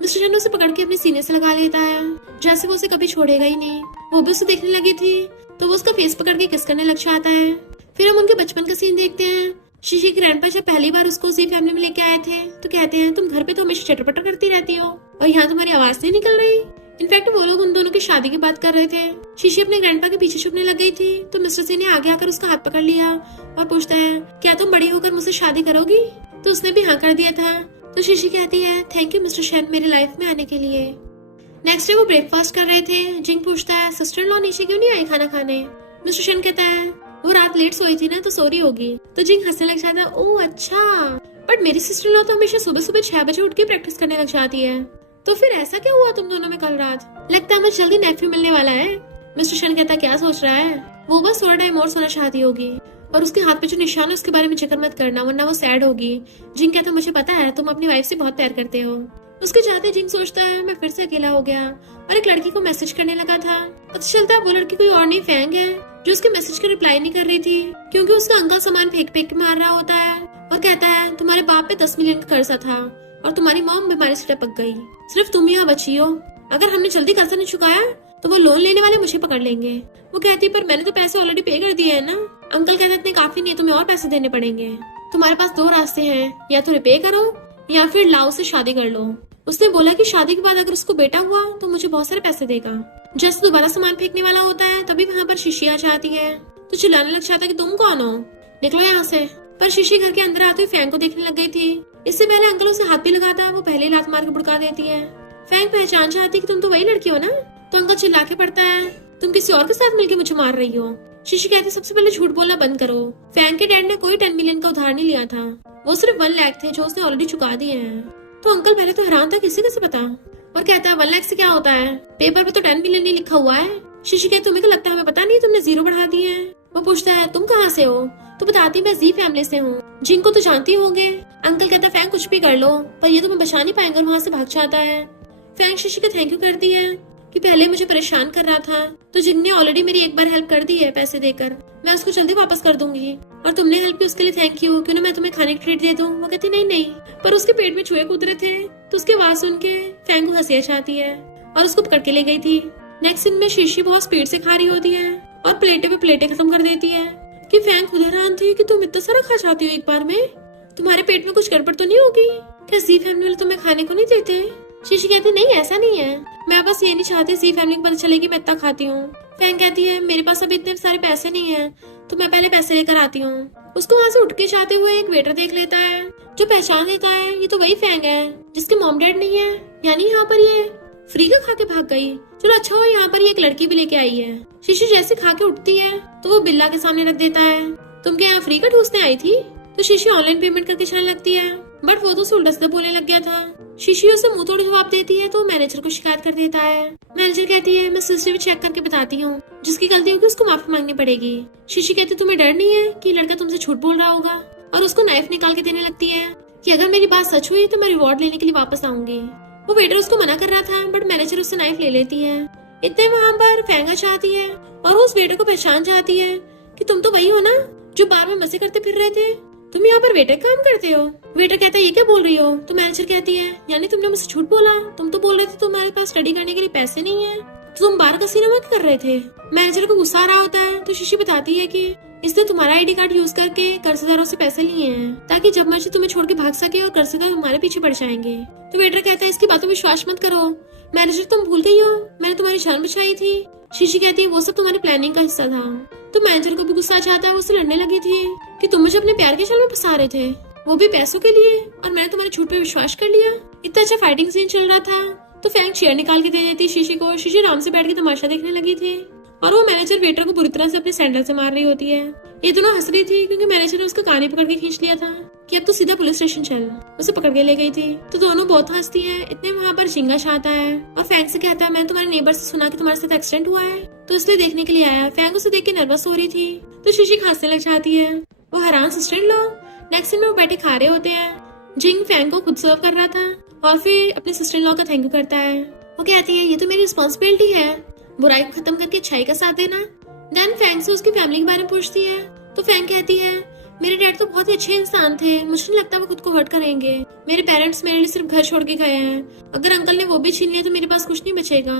मिस्टर शेन उसे पकड़ के अपने सीने से लगा लेता है जैसे वो उसे कभी छोड़ेगा ही नहीं। वो भी उसे देखने लगी थी तो वो उसका फेस पकड़ के किस करने लग जाता है। फिर हम उनके बचपन का सीन देखते हैं। शीशी ग्रैंडपा जब पहली बार उसको उसी फैमिली में लेके आए थे तो कहते हैं तुम घर पे तो हमेशा चटर पटर करती रहती हो और यहाँ तुम्हारी आवाज नहीं निकल रही। इनफैक्ट वो लोग उन दोनों की शादी की बात कर रहे थे। शीशी अपने ग्रैंडपा के पीछे छुपने लग गई थी तो मिस्टर सी ने आगे आकर उसका हाथ पकड़ लिया और पूछता है क्या तुम बड़ी होकर मुझसे शादी करोगी? तो उसने भी हाँ कर दिया था। तो शीशी कहती है थैंक यू मिस्टर शेन मेरी लाइफ में आने के लिए। नेक्स्ट डे वो ब्रेकफास्ट कर रहे थे। जिंग पूछता है सिस्टर इन लॉ नीचे क्यों नहीं आई खाना खाने? मिस्टर शेन कहता है वो रात लेट सोई थी ना तो सो रही होगी। तो जिंग हंसने लग जाता है ओह अच्छा, बट मेरी सिस्टर इन लॉ तो हमेशा सुबह सुबह 6 बजे उठ के प्रैक्टिस करने लग जाती है। तो फिर ऐसा क्या हुआ तुम दोनों में कल रात? लगता है मुझे जल्दी नेफ्यू मिलने वाला है। मिस्टर शेन कहता क्या सोच रहा है? वो बस थोड़ा टाइम और सोना चाहती होगी और उसके हाथ पे जो निशान है उसके बारे में जिक्र मत करना वरना वो सैड होगी। जिंग कहता मुझे पता है तुम अपनी वाइफ से बहुत प्यार करते हो। उसके जाते जिंग सोचता है मैं फिर से अकेला हो गया और एक लड़की को मैसेज करने लगा था। पता चलता है वो लड़की कोई और नहीं फैंग है जो उसके मैसेज का रिप्लाई नहीं कर रही थी क्योंकि उसका अंकल सामान फेंक फेंक के मार रहा होता है और कहता है तुम्हारे बाप पे 10 मिलियन का कर्जा था और तुम्हारी मॉम बीमारी से टपक गई, सिर्फ तुम यहाँ बची हो। अगर हमने जल्दी कर्जा नहीं चुकाया तो वो लोन लेने वाले मुझे पकड़ लेंगे। वो कहती है पर मैंने तो पैसे ऑलरेडी पे कर दिए है ना। अंकल कहते इतने काफी नहीं है, तुम्हें और पैसे देने पड़ेंगे। तुम्हारे पास 2 रास्ते हैं, या तो रिपे करो या फिर लाओ से शादी कर लो। उसने बोला कि शादी के बाद अगर उसको बेटा हुआ तो मुझे बहुत सारे पैसे देगा। जैसे दोबारा सामान फेंकने वाला होता है तभी वहाँ पर शीशी आ जाती है तो चिल्लाने लग जाता है कि तुम कौन हो, निकलो यहाँ से। पर शीशी घर के अंदर आते हुए फैंग को देखने लग गई थी। इससे पहले अंकल उसे हाथ भी लगाता है वो पहले लात मार के भुड़का देती है। फैंग पहचान जाती है कि तुम तो वही लड़की हो ना। तो अंकल चिल्ला के पड़ता है तुम किसी और के साथ मिलकर मुझे मार रही हो। शीशी कहती सबसे पहले झूठ बोलना बंद करो। फैंग के डैड ने कोई 10 मिलियन का उधार नहीं लिया था, वो सिर्फ 1 लाख थे जो उसने ऑलरेडी चुका दिए हैं। तो अंकल पहले तो हैरान था किसी कैसे पता और कहता है 1 लाख से क्या होता है, पेपर पे तो 10 मिलियन नहीं लिखा हुआ है। शीशी कहती तुम्हें क्या लगता है हमें पता नहीं तुमने 0 बढ़ा दिए है। वो पूछता है तुम कहाँ से हो? तो बताती मैं जी फैमिली से हूँ, जिनको तो जानती होंगे। अंकल कहता फैंग कुछ भी कर लो पर ये तुम्हें बचा नहीं पाएंगे और वहाँ से भाग जाता है। फैंग शीशी को थैंक यू करती है कि पहले मुझे परेशान कर रहा था तो जिनने ऑलरेडी मेरी एक बार हेल्प कर दी है पैसे देकर, मैं उसको जल्दी वापस कर दूंगी और तुमने हेल्प की उसके लिए थैंक यू। क्यों ना मैं तुम्हें खाने की ट्रीट दे दूं? वो कहती नहीं नहीं। पर उसके पेट में चूहे कूद रहे थे तो उसकी आवाज सुन के फैंग को हंसी आ जाती है और उसको पकड़ के ले गई थी। नेक्स्ट सीन में शीशी बहुत स्पीड से खा रही होती है और प्लेटें पे प्लेटें खत्म कर देती है कि फैंग खुद हैरान थी कि तुम इतना सारा खा जाती हो एक बार में, तुम्हारे पेट में कुछ गड़बड़ तो नहीं होगी? क्या जी फैमिली वाले तुम्हें खाने को नहीं देते? शीशी कहती नहीं ऐसा नहीं है, मैं बस ये नहीं चाहती जी फैमिली को पता चले कि मैं इतना खाती हूँ। फैंग कहती है मेरे पास अभी इतने सारे पैसे नहीं है तो मैं पहले पैसे लेकर आती हूँ। उसको वहाँ से उठ के जाते हुए एक वेटर देख लेता है जो पहचान लेता है ये तो वही फैंग है जिसके मॉम डैड नहीं है, यानी यहाँ पर ये फ्री का खा के भाग गई। चलो अच्छा हो यहाँ पर ये एक लड़की भी लेके आई है। शीशी जैसे खा के उठती है तो वो बिल्ला के सामने रख देता है तुम क्या यहाँ फ्री का ठूसने आई थी? तो शीशी ऑनलाइन पेमेंट करके चलने लगती है बट वो तो उसे उल्टा सीधा बोलने लग गया था। शीशी उसे मुंह तोड़ जवाब देती है तो मैनेजर को शिकायत कर देता है। मैनेजर कहती है मैं सीसीटीवी चेक करके बताती हूँ, जिसकी गलती होगी उसको माफी मांगनी पड़ेगी। शीशी कहती तुम्हें डर नहीं है कि लड़का तुमसे झूठ बोल रहा होगा और उसको नाइफ निकाल के देने लगती है कि अगर मेरी बात सच हुई तो मैं रिवॉर्ड लेने के लिए वापस आऊंगी। वो वेटर उसको मना कर रहा था बट मैनेजर उससे नाइफ ले लेती है। इतने वहाँ पर फैंगा चाहती है और वो उस वेटर को पहचान जाती है कि तुम तो वही हो ना जो बार में मजे करते फिर रहे थे। तुम यहाँ पर वेटर काम करते हो? वेटर कहता है ये क्या बोल रही हो? तो मैनेजर कहती है यानी तुमने मुझसे झूठ बोला, तुम तो बोल रहे थे तुम्हारे पास स्टडी करने के लिए पैसे नहीं है, तो तुम बाहर कैसीनो में कर रहे थे। मैनेजर को गुस्सा आ रहा होता है तो शीशी बताती है कि इसने तुम्हारा आईडी कार्ड यूज करके कर्जदारों से पैसे लिए हैं ताकि जब मर्जी तुम्हें छोड़ के भाग सके और कर्जदार तुम्हारे पीछे पड़ जाएंगे। तो वेटर कहता है इसकी बातों में विश्वास मत करो, मैनेजर तुम भूल गई हो मैंने तुम्हारी जान बचाई थी। शीशी कहती है वो सब तुम्हारी प्लानिंग का हिस्सा था। तो मैनेजर को भी गुस्सा आ जाता है, वो उससे लड़ने लगी थी कि तुम मुझे अपने प्यार के जाल में फंसा रहे थे, वो भी पैसों के लिए, और मैंने तुम्हारे झूठ पे विश्वास कर लिया। इतना अच्छा फाइटिंग सीन चल रहा था तो फैंग चेयर निकाल के दे देती शीशी को। शीशी आराम से बैठ के तमाशा देखने लगी थी और वो मैनेजर वेटर को बुरी तरह से अपने सैंडल से मार रही होती है। ये दोनों हंस रही थी क्योंकि मैनेजर ने उसका कान ही पकड़ के खींच लिया था कि अब तो सीधा पुलिस स्टेशन चल। उसे पकड़ के ले गई थी तो दोनों बहुत हंसती है। इतने वहाँ पर जिंगाश आता है और फैंग से कहता है मैंने तुम्हारे नेबर से सुना कि तुम्हारे साथ एक्सीडेंट हुआ है तो इसलिए देखने के लिए आया। फैंग उसे देख के नर्वस हो रही थी तो शीशी हंसने लग जाती है। वो हैरान सिस्टर लो। नेक्स्ट दिन में वो बैठे खा रहे होते हैं। जिंग फैंग को खुद सर्व कर रहा था और फिर अपने सिस्टर इन लॉ का थैंक यू करता है। वो कहती है ये तो मेरी रिस्पॉन्सिबिलिटी है बुराई को खत्म करके अच्छाई का साथ देना। देन फैंग से उसकी फैमिली के बारे में पूछती है तो फैंग कहती है मेरे डैड तो बहुत ही अच्छे इंसान थे, मुझे नहीं लगता वो खुद को हर्ट करेंगे। मेरे पेरेंट्स मेरे लिए सिर्फ घर छोड़ के गए हैं, अगर अंकल ने वो भी छीन लिया तो मेरे पास कुछ नहीं बचेगा।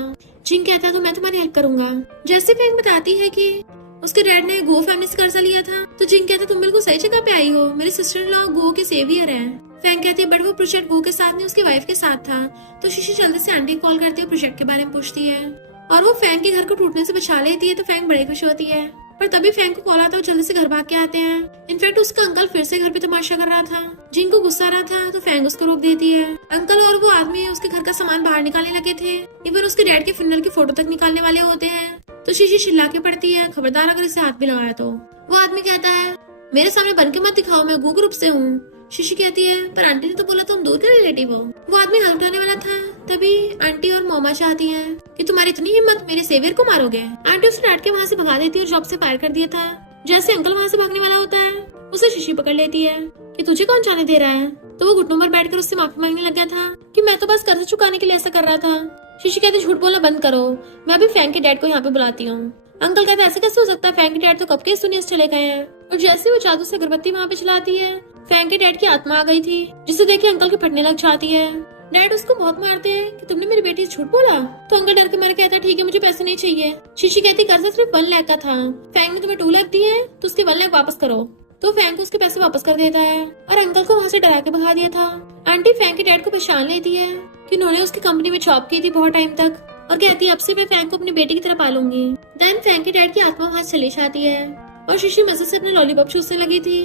जिंग कहता है तो मैं तुम्हारी हेल्प करूंगा। जैसे फैंग बताती है कि उसके डैड ने गो फैमिली से कर्जा लिया था तो जिंग कहता है तुम बिल्कुल सही जगह पे आई हो, मेरे सिस्टर इन लॉ गो के सेवियर है। फैंग कहती है बट वो प्रोजेक्ट गो के साथ नहीं उसकी वाइफ के साथ था। तो शीशी जल्दी से आंटी को कॉल करती है, प्रोजेक्ट के बारे में पूछती है और वो फैंग के घर को टूटने से बचा लेती है तो फैंग बड़ी खुश होती है। पर तभी फैंग को कॉल आता है, जल्दी से घर भाग के आते हैं। इनफैक्ट उसका अंकल फिर से घर पे तमाशा कर रहा था। जिंग को गुस्सा आ रहा था तो फैंग उसको रोक देती है। अंकल और वो आदमी उसके घर का सामान बाहर निकालने लगे थे, इवन उसके डैड के फ्यूनरल की फोटो तक निकालने वाले होते हैं। तो शीशी चिल्ला के पड़ती है खबरदार अगर इसे हाथ भी लगाया तो। वो आदमी कहता है मेरे सामने बन के मत दिखाओ, मैं गो ग्रुप से हूँ। शीशी कहती है पर आंटी ने तो बोला तुम दूर के रिलेटिव हो। वो आदमी हाथ उठाने वाला था तभी आंटी और मोमा चाहती हैं कि तुम्हारी इतनी हिम्मत मेरे सेवियर को मारोगे। आंटी उसे डांट के वहाँ से भगा देती है और जॉब से फायर कर दिया था। जैसे अंकल वहाँ से भागने वाला होता है उसे शीशी पकड़ लेती है कि तुझे कौन जाने दे रहा है। तो वो घुटनों पर बैठकर उससे माफी मांगने लग गया था कि मैं तो बस कर्ज चुकाने के लिए ऐसा कर रहा था। शीशी कहती झूठ बोलना बंद करो, मैं अभी फैंग के डैड को यहाँ पे बुलाती हूँ। अंकल कहते ऐसे कैसे हो सकता है, फैंग के डैड तो कब के इस दुनिया से चले गए हैं। और जैसे वो जादू से अगरबत्ती वहाँ पे चलाती है फैंग के डैड की आत्मा आ गई थी जिसे देख के अंकल की फटने लग जाती है। डैड उसको बहुत मारते हैं कि तुमने मेरी बेटी से झूठ बोला। तो अंकल डर के मारे कहता है ठीक है मुझे पैसे नहीं चाहिए। शीशी कहती कर्जा सिर्फ 1 लाख का था, फैंग ने तुम्हें 2 लाख दिए हैं तो उसके 1 लाख वापस करो। तो फैंग को उसके पैसे वापस कर देता है और अंकल को वहाँ से डरा के भगा दिया था। आंटी फैंग के डैड को पहचान लेती है कि उन्होंने उसकी कंपनी में जॉब की थी बहुत टाइम तक और कहती है अब से मैं फैंग को अपनी बेटी की तरह पालूंगी। देन फैंग के डैड की आत्मा वहाँ चली जाती है और शीशी मजे से अपने लॉलीपॉप चूसने लगी थी।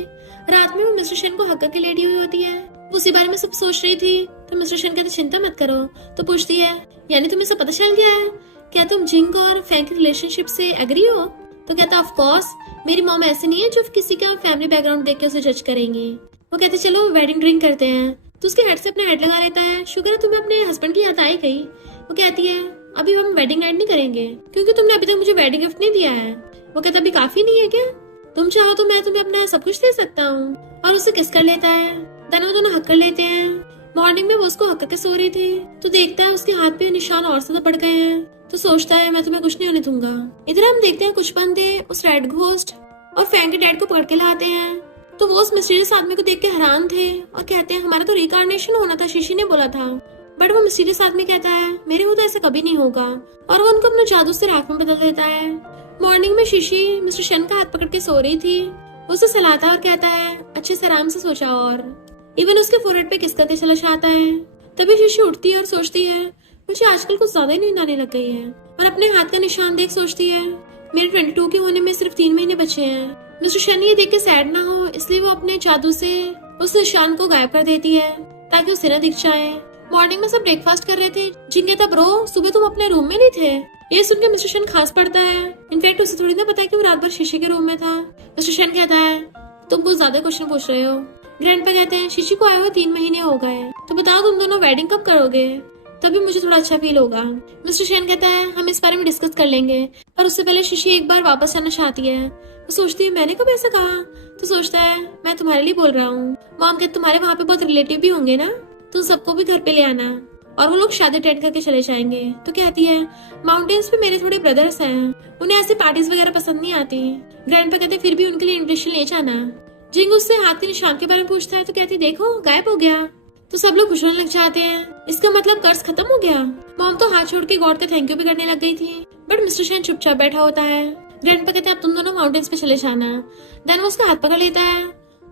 रात में वो मिस्टर शेन को हक के लेटी हुई होती है, उसी बारे में सब सोच रही थी। तो मिस्टर शेन कहते चिंता मत करो। तो पूछती है यानी तुम्हें सब पता चल गया है, क्या तुम जिंग और फैंग की रिलेशनशिप से एग्री हो। तो कहता ऑफ कोर्स, मेरी मॉम ऐसे नहीं है जो किसी का फैमिली बैकग्राउंड देख के उसे जज करेंगी। वो कहते चलो वेडिंग ड्रिंक करते हैं। तो उसके हेड से अपना हेड लगा लेता है, शुक्र है तुम्हें अपने हस्बैंड की याद आई गई। वो कहती है अभी हम वेडिंग एड नहीं करेंगे क्योंकि तुमने अभी तक मुझे वेडिंग गिफ्ट नहीं दिया है। वो कहता अभी काफी नहीं है क्या, तुम चाहो तो मैं तुम्हें अपना सब कुछ दे सकता हूँ। और उसे किस कर लेता है। दोनों दोनों हक कर लेते हैं। मॉर्निंग में वो उसको हक के सो रही थी तो देखता है उसके हाथ पे निशान और ज्यादा बढ़ गए हैं। तो सोचता है मैं तुम्हें कुछ नहीं होने दूंगा। इधर हम देखते हैं कुछ बंदे उस रेड घोस्ट और फैंग के डैड को पकड़ के लाते हैं। तो वो उस मिस्टीरियस आदमी को देख के हैरान थे और कहते हैं हमारा तो रिकार्नेशन होना था, शीशी ने बोला था। बट वो मिस्टीरियस आदमी कहता है मेरे हो तो ऐसा कभी नहीं होगा और वो उनको अपने जादू से राख में बदल देता है। मॉर्निंग में शीशी मिस्टर शन का हाथ पकड़ के सो रही थी, उसे सहलाता और कहता है अच्छे से आराम से सो जाओ और इवन उसके फोरहेड पे किस करके चला जाता है। तभी शीशी उठती है और सोचती है मुझे आजकल कुछ ज्यादा ही नींद आने लग गई है और अपने हाथ का निशान देख सोचती है मेरे 22 के होने में सिर्फ 3 महीने बचे हैं। मिस्टर शन ये देख के सैड ना हो इसलिए वो अपने जादू से उस निशान को गायब कर देती है ताकि उसे न दिख जाए। मॉर्निंग में सब ब्रेकफास्ट कर रहे थे। जिंग कहता ब्रो सुबह तुम अपने रूम में नहीं थे। ये सुन के मिस्टर शन खास पड़ता है। इनफैक्ट उसे थोड़ी ना पता है कि वो रात भर शीशी के रूम में था। मिस्टर शन कहता है तुम कुछ ज्यादा क्वेश्चन पूछ रहे हो। ग्रैंडपा कहते हैं शीशी को आए हुए 3 महीने हो गए, तो बताओ तुम दोनों वेडिंग कब करोगे, तभी मुझे थोड़ा अच्छा फील होगा। मिस्टर शन कहता है हम इस बारे में डिस्कस कर लेंगे, पर उससे पहले शीशी एक बार वापस जाना चाहती है। वो सोचती है मैंने कब ऐसा कहा, तो सोचता है मैं तुम्हारे लिए बोल रहा हूँ। मॉम कहते तुम्हारे वहाँ पे बहुत रिलेटिव भी होंगे ना, तो सबको भी घर पे ले आना। और वो लोग शादी अटेंड करके चले जाएंगे। तो कहती है माउंटेन्स पे मेरे थोड़े ब्रदर्स हैं, उन्हें ऐसी पार्टीज वगैरह पसंद नहीं आती। ग्रैंडपा कहते फिर भी उनके लिए इन्विटेशन ले जाना। जिंग उससे हाथ के निशान के बारे में पूछता है तो कहती देखो गायब हो गया। तो सब लोग खुश होने लग जाते हैं, इसका मतलब कर्ज खत्म हो गया। मॉम तो हाथ छोड़ के गॉड का थैंक यू भी करने लग गई थी, बट मिस्टर शेन चुपचाप बैठा होता है। ग्रैंडपा कहते हैं अब तुम दोनों माउंटेन्स पे चले जाना। देन वो उसका हाथ पकड़ लेता है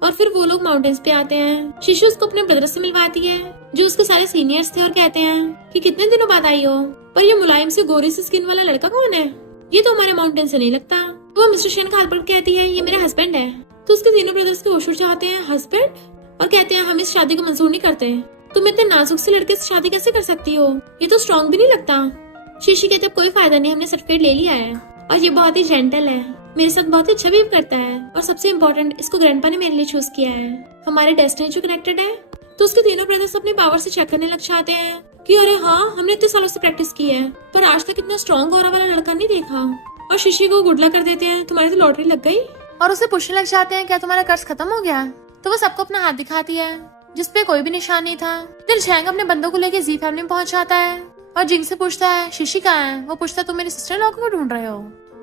और फिर वो लोग माउंटेन्स पे आते हैं। शिशु उसको अपने ब्रदर से मिलवाती है जो उसके सारे सीनियर्स थे और कहते हैं कि कितने दिनों बाद आई हो, पर ये मुलायम से गोरी से स्किन वाला लड़का कौन है? ये तो हमारे माउंटेन से नहीं लगता। वो मिस्टर शेन का हाथ पकड़ के कहती है ये मेरा हस्बैंड है। तो उसके तीनों ब्रदर्स के होश उड़ जाते हैं, हस्बैंड, और कहते हैं हम इस शादी को मंजूर नहीं करते। तुम इतने नाजुक से लड़के से शादी कैसे कर सकती हो? ये तो स्ट्रॉन्ग भी नहीं लगता। शीशी कहते कोई फायदा नहीं, हमने सर्टिफिकेट ले लिया है और ये बहुत ही जेंटल है, मेरे साथ बहुत ही अच्छा बिहेव करता है और सबसे इम्पोर्टेंट इसको ग्रैंडपा ने मेरे लिए चूज किया है। हमारे डेस्टिनी जो कनेक्टेड है। तो उसके तीनों ब्रदर्स अपने पावर से चेक करने लग जाते हैं कि अरे हाँ हमने इतने सालों से प्रैक्टिस की है पर आज तक इतना स्ट्रॉन्ग और वाला लड़का नहीं देखा। और शीशी को गुड लक कर देते हैं, तुम्हारी तो लॉटरी लग गई। और उसे पूछने लग जाते हैं क्या तुम्हारा कर्ज खत्म हो गया? तो वो सबको अपना हाथ दिखाती है जिसपे कोई भी निशान नहीं था। फिर झैंग अपने बंदों को लेके जी फैमिली में पहुंच जाता है और जिंग से पूछता है शीशी कहाँ है? वो पूछता है तुम मेरी सिस्टर लॉ को ढूंढ रहे हो?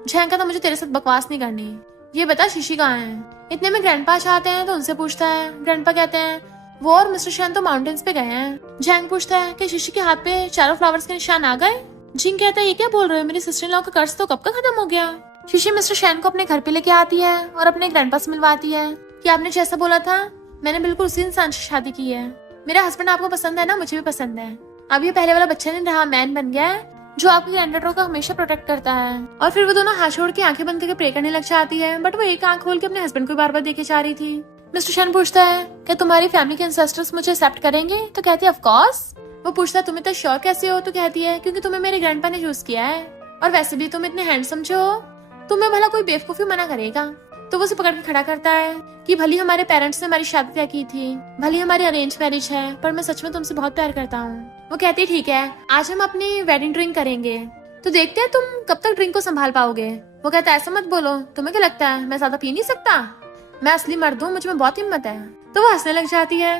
झैंग कहता मुझे तेरे साथ बकवास नहीं करनी, ये बता शीशी कहाँ है? इतने में ग्रैंडपा चाहते हैं तो उनसे पूछता है। ग्रैंडपा कहते हैं वो और मिस्टर शेन तो माउंटेन्स पे गए हैं। झैंग पूछता है कि शीशी के हाथ पे चारों फ्लावर्स के निशान आ गए? जिंग कहता है ये क्या बोल रहे हो, मेरी सिस्टर लॉ का कर्ज तो कब का खत्म हो गया। शीशी मिस्टर शेन को अपने घर पे लेके आती है और अपने ग्रैंडपा से मिलवाती है कि आपने जैसा बोला था मैंने बिल्कुल उसी इंसान से शादी की है। मेरा हस्बैंड आपको पसंद है ना? मुझे भी पसंद है। अब ये पहले वाला बच्चा नहीं रहा, मैन बन गया है जो आपकी ग्रैंडडॉटर को हमेशा प्रोटेक्ट करता है। और फिर वो दोनों हाथ छोड़ के आंखें बंद करके प्रे करने लग जाती है, बट वो एक आंख खोल के अपने हस्बैंड को बार बार देखे जा रही थी। मिस्टर शेन पूछता है कि तुम्हारी फैमिली के एंसेस्टर्स मुझे एक्सेप्ट करेंगे? तो कहती है ऑफ कोर्स। वो पूछता है तुम इतना श्योर कैसे हो? तो कहती है क्योंकि तुम्हें मेरे ग्रैंडपा ने चूज किया है और वैसे भी तुम इतने हैंडसम हो, तुम्हें भला कोई बेवकूफी मना करेगा। तो वो उसे पकड़ के खड़ा करता है कि भली हमारे पेरेंट्स ने हमारी शादी तय की थी, भली हमारी अरेंज मैरिज है, पर मैं सच में तुमसे बहुत प्यार करता हूँ। वो कहती है ठीक है आज हम अपनी वेडिंग ड्रिंक करेंगे, तो देखते हैं तुम कब तक ड्रिंक को संभाल पाओगे। वो कहता है ऐसा मत बोलो, तुम्हें क्या लगता है मैं ज्यादा पी नहीं सकता? मैं असली मर्द हूँ, मुझ में बहुत हिम्मत है। तो वो हंसने लग जाती है।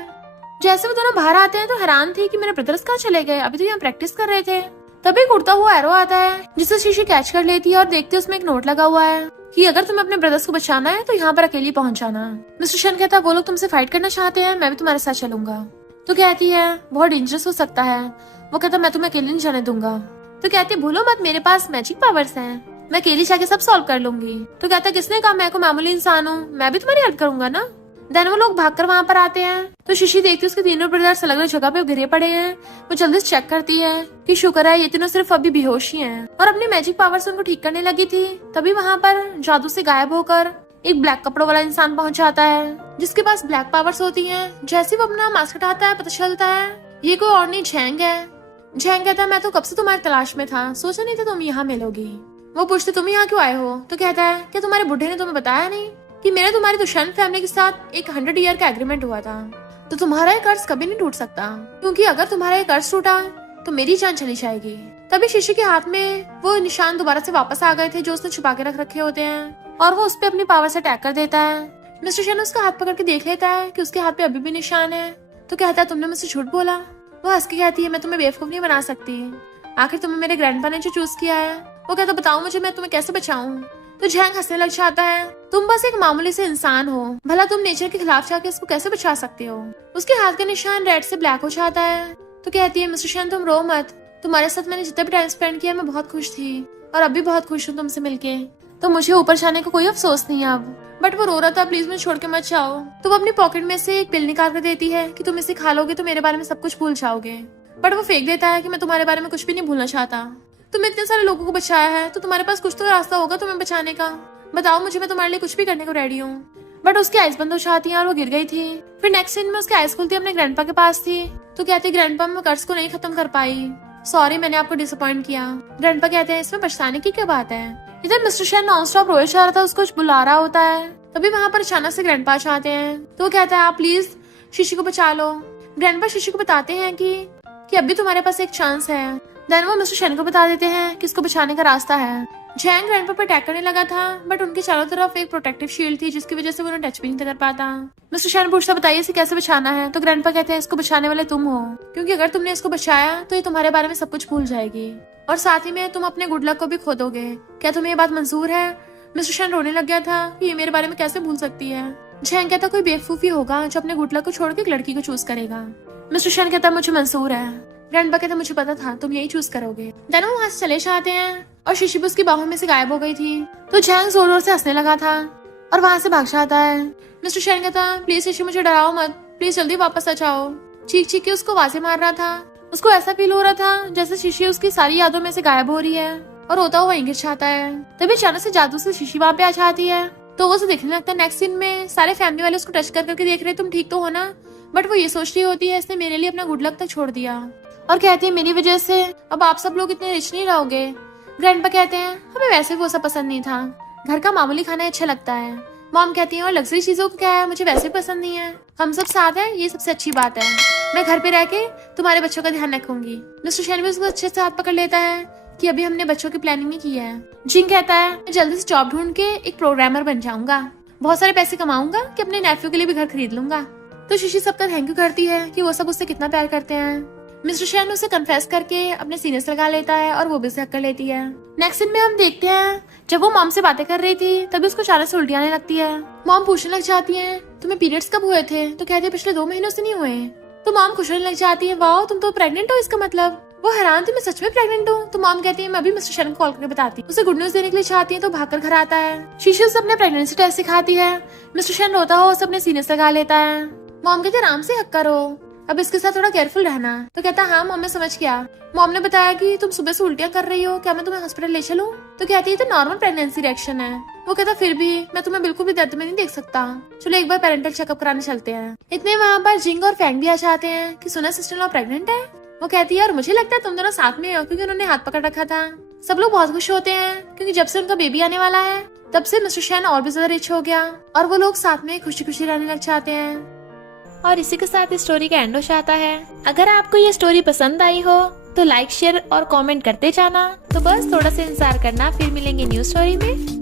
जैसे वो दोनों बाहर आते हैं तो हैरान थी कि मेरे ब्रदर्स कहाँ चले गए, अभी तो यहाँ प्रैक्टिस कर रहे थे। तभी उड़ता हुआ एरो आता है जिसे शीशी कैच कर लेती है और देखते उसमें एक नोट लगा हुआ है कि अगर तुम्हें अपने ब्रदर्स को बचाना है तो यहाँ पर अकेली पहुंच जाना। मिस्टर शेन कहता है वो लोग तुमसे फाइट करना चाहते हैं, मैं भी तुम्हारे साथ चलूंगा। तो कहती है बहुत डेंजरस हो सकता है। वो कहता मैं तुम्हें अकेले नहीं जाने दूंगा। तो कहती है भूलो मत मेरे पास मैजिक पावर्स हैं, मैं अकेली जाके सब सॉल्व कर लूंगी। तो कहता है किसने कहा मैं को मामूली इंसान हूँ, मैं भी तुम्हारी हेल्प करूंगा ना। देन वो लोग भागकर वहाँ पर आते हैं तो शीशी देखती है उसके तीनों ब्रदर्स अलग अलग जगह पे गिरे पड़े हैं। वो जल्दी से चेक करती है कि शुक्र है ये तीनों सिर्फ अभी बेहोश ही हैं और अपनी मैजिक पावर से उनको ठीक करने लगी थी। तभी वहाँ पर जादू से गायब होकर एक ब्लैक कपड़ों वाला इंसान पहुंच जाता है जिसके पास ब्लैक पावर्स होती हैं। जैसे वो अपना मास्क हटाता है पता चलता है ये कोई और नहीं झैंग है। झैंग कहता है मैं तो कब से तुम्हारी तलाश में था, सोचा नहीं था तुम यहाँ मिलोगी। वो पूछते तुम यहाँ क्यों आए हो? तो कहता है क्या तुम्हारे बुढ़े ने तुम्हें बताया नहीं कि मेरा तुम्हारी दुश्मन फैमिली के साथ एक 100 ईयर का एग्रीमेंट हुआ था, तो तुम्हारा ये कर्ज कभी नहीं टूट सकता, क्योंकि अगर तुम्हारा ये कर्ज टूटा तो मेरी जान चली जाएगी। तभी शीशी के हाथ में वो निशान दोबारा से वापस आ गए थे जो उसने छुपा के रख रखे होते हैं और वो उस पे अपनी पावर से अटैक कर देता है। मिस्टर शेन उसका हाथ पकड़ के देख लेता है कि उसके हाथ पे अभी भी निशान है। तो कहता है तुमने मुझसे झूठ बोला। वो हंस के कहती है मैं तुम्हें बेवकूफ नहीं बना सकती, आखिर तुम्हें मेरे ग्रैंडपा ने जो चूज किया है। वो कहता बताओ मुझे मैं तुम्हें कैसे बचाऊं। तो झैंग हंसने लग जाता है तुम बस एक मामूली से इंसान हो, भला तुम नेचर के खिलाफ जाके इसको कैसे बचा सकते हो। उसके हाथ का निशान रेड से ब्लैक हो जाता है। तो कहती है मिस्टर शेन तुम रो मत, तुम्हारे साथ मैंने जितना भी टाइम स्पेंड किया मैं बहुत खुश थी और अभी बहुत खुश हूँ तुमसे मिलके, तो मुझे ऊपर जाने का कोई अफसोस नहीं है अब। बट वो रो रहा था प्लीज मुझे छोड़ के मत जाओ। तो वो अपनी पॉकेट में से एक पिल निकाल कर देती है कि तुम इसे खा लोगे तो मेरे बारे में सब कुछ भूल जाओगे। बट वो फेंक देता है कि मैं तुम्हारे बारे में कुछ भी नहीं भूलना चाहता, तुमने इतने सारे लोगों को बचाया है तो तुम्हारे पास कुछ तो रास्ता होगा तुम्हें बचाने का, बताओ मुझे, मैं तुम्हारे लिए कुछ भी करने को रेडी हूँ। बट उसकी आइज बंद हो जाती है और वो गिर गई थी। फिर नेक्स्ट सीन में उसकी आइज खुलती अपने ग्रैंडपा के पास थी। तो कहती ग्रैंडपा मैं कर्ज को नहीं खत्म कर पाई, सॉरी मैंने आपको डिसअपॉइंट किया। ग्रैंडपा कहते हैं इसमें पछताने की क्या बात है। इधर मिस्टर शेन नॉन स्टॉप रोए जा रहा था, उसको कुछ बुला रहा होता है। तभी वहाँ पर अचानक से ग्रैंडपा चाहते हैं तो वो कहता है आप प्लीज शीशी को बचा लो। ग्रैंडपा शीशी को बताते हैं कि अभी तुम्हारे पास एक चांस है। देन वो मिस्टर शेन को बता देते हैं कि इसको बचाने का रास्ता है। झैंग ग्रैंडपा पर अटैक करने लगा था बट उनके चारों तरफ एक प्रोटेक्टिव शील्ड थी जिसकी वजह से वो उन्हें टच भी नहीं कर पाता। मिस्टर शेन पूछता बताइए इसे कैसे बचाना है। तो ग्रैंडपा कहते हैं इसको बचाने वाले तुम हो, क्योंकि अगर तुमने इसको बचाया तो ये तुम्हारे बारे में सब कुछ भूल जाएगी और साथ ही में तुम अपने गुड लक को भी खो दोगे। क्या तुम्हें ये बात मंजूर है? मिस्टर शेन रोने लग गया था कि ये मेरे बारे में कैसे भूल सकती है। झैंग कहता कोई बेवकूफी होगा जो अपने गुड लक को छोड़ के एक लड़की को चूज करेगा। मिस्टर शन कहता मुझे मंसूर है। ग्रैंडपा कहता मुझे पता था तुम यही चूज करोगे। दोनों वहां से चले जाते हैं और शीशी भी उसकी बाहों में से गायब हो गई थी। तो झैंग जोर जोर से हंसने लगा था और वहां से भाग जाता है। मिस्टर शन कहता प्लीज शीशी मुझे डराओ मत, प्लीज जल्दी वापस आ जाओ। चीख चीख के उसको आवाजें मार रहा था। उसको ऐसा फील हो रहा था जैसे शीशी उसकी सारी यादों में से गायब हो रही है और रोता हुआ वहीं गिर जाता है। तभी अचानक से जादू से शीशी वहां पे आ जाती है तो वो उसे देखने लगता है। नेक्स्ट सीन में सारे फैमिली वाले उसको टच कर करके देख रहे तुम ठीक तो हो ना, बट वो ये सोच रही होती है इसने मेरे लिए अपना गुड लक तक छोड़ दिया और कहती है मेरी वजह से अब आप सब लोग इतने रिच नहीं रहोगे। ग्रैंडपा कहते हैं हमें वैसे भी वो सब पसंद नहीं था, घर का मामूली खाना अच्छा लगता है। मॉम कहती है और लग्जरी चीजों को क्या है, मुझे वैसे भी पसंद नहीं है, हम सब साथ हैं ये सबसे अच्छी बात है, मैं घर पे रह के तुम्हारे बच्चों का ध्यान रखूंगी। मिस्टर शन भी उसको अच्छे से हाथ पकड़ लेता है कि अभी हमने बच्चों की प्लानिंग नहीं की है। जिंग कहता है मैं जल्दी से जॉब ढूंढ के एक प्रोग्रामर बन जाऊंगा, बहुत सारे पैसे कमाऊंगा कि अपने नेफ्यू के लिए भी घर खरीद लूंगा। तो शीशी सबका थैंक यू करती है कि वो सब उससे कितना प्यार करते हैं। मिस्टर शन उसे कन्फेस करके अपने सीने से लगा लेता है और वो भी उसे हक कर लेती है। नेक्स्ट सीन में हम देखते हैं जब वो मॉम से बातें कर रही थी तभी उसको अचानक से उल्टी आने लगती है। मॉम पूछने लग जाती है तुम्हें पीरियड्स कब हुए थे, तो कहते हैं पिछले 2 महीनों से नहीं हुए। तो मॉम खुश होने लग जाती है वाह तुम तो प्रेग्नेंट हो, इसका मतलब। वो हैरान थी मैं सच में प्रेग्नेंट हूँ। तो मॉम कहती है मैं अभी मिस्टर शन को कॉल करके बताती हूँ। उसे गुड न्यूज देने के लिए चाहती है तो भागकर घर आता है। शीशी उसे अपने प्रेगनेंसी टेस्ट सिखाती है। मिस्टर शन रोता हो उसे अपने सीने से लगा लेता है। मॉम कहते आराम से हक करो, अब इसके साथ थोड़ा केयरफुल रहना। तो कहता हाँ मॉम मैं समझ गया। मॉम ने बताया कि तुम सुबह से उल्टियां कर रही हो, क्या मैं तुम्हें हॉस्पिटल ले चलूं? तो कहती है तो नॉर्मल प्रेगनेंसी रिएक्शन है। वो कहता फिर भी मैं तुम्हें बिल्कुल भी दर्द में नहीं देख सकता, चलो एक बार पेरेंटल चेकअप कराने चलते हैं। इतने वहाँ पर जिंग और फैंग भी आ जाते हैं कि सुना सिस्टर लॉ प्रेग्नेंट है। वो कहती है और मुझे लगता है तुम दोनों साथ में हो, क्योंकि उन्होंने हाथ पकड़ रखा था। सब लोग बहुत खुश होते हैं क्योंकि जब से उनका बेबी आने वाला है तब से मिस्टर शन और भी ज्यादा रिच हो गया और वो लोग साथ में खुशी खुशी रहने लग जाते हैं। और इसी के साथ इस स्टोरी का एंड हो जाता है। अगर आपको ये स्टोरी पसंद आई हो तो लाइक शेयर और कमेंट करते जाना। तो बस थोड़ा सा इंतजार करना, फिर मिलेंगे न्यू स्टोरी में।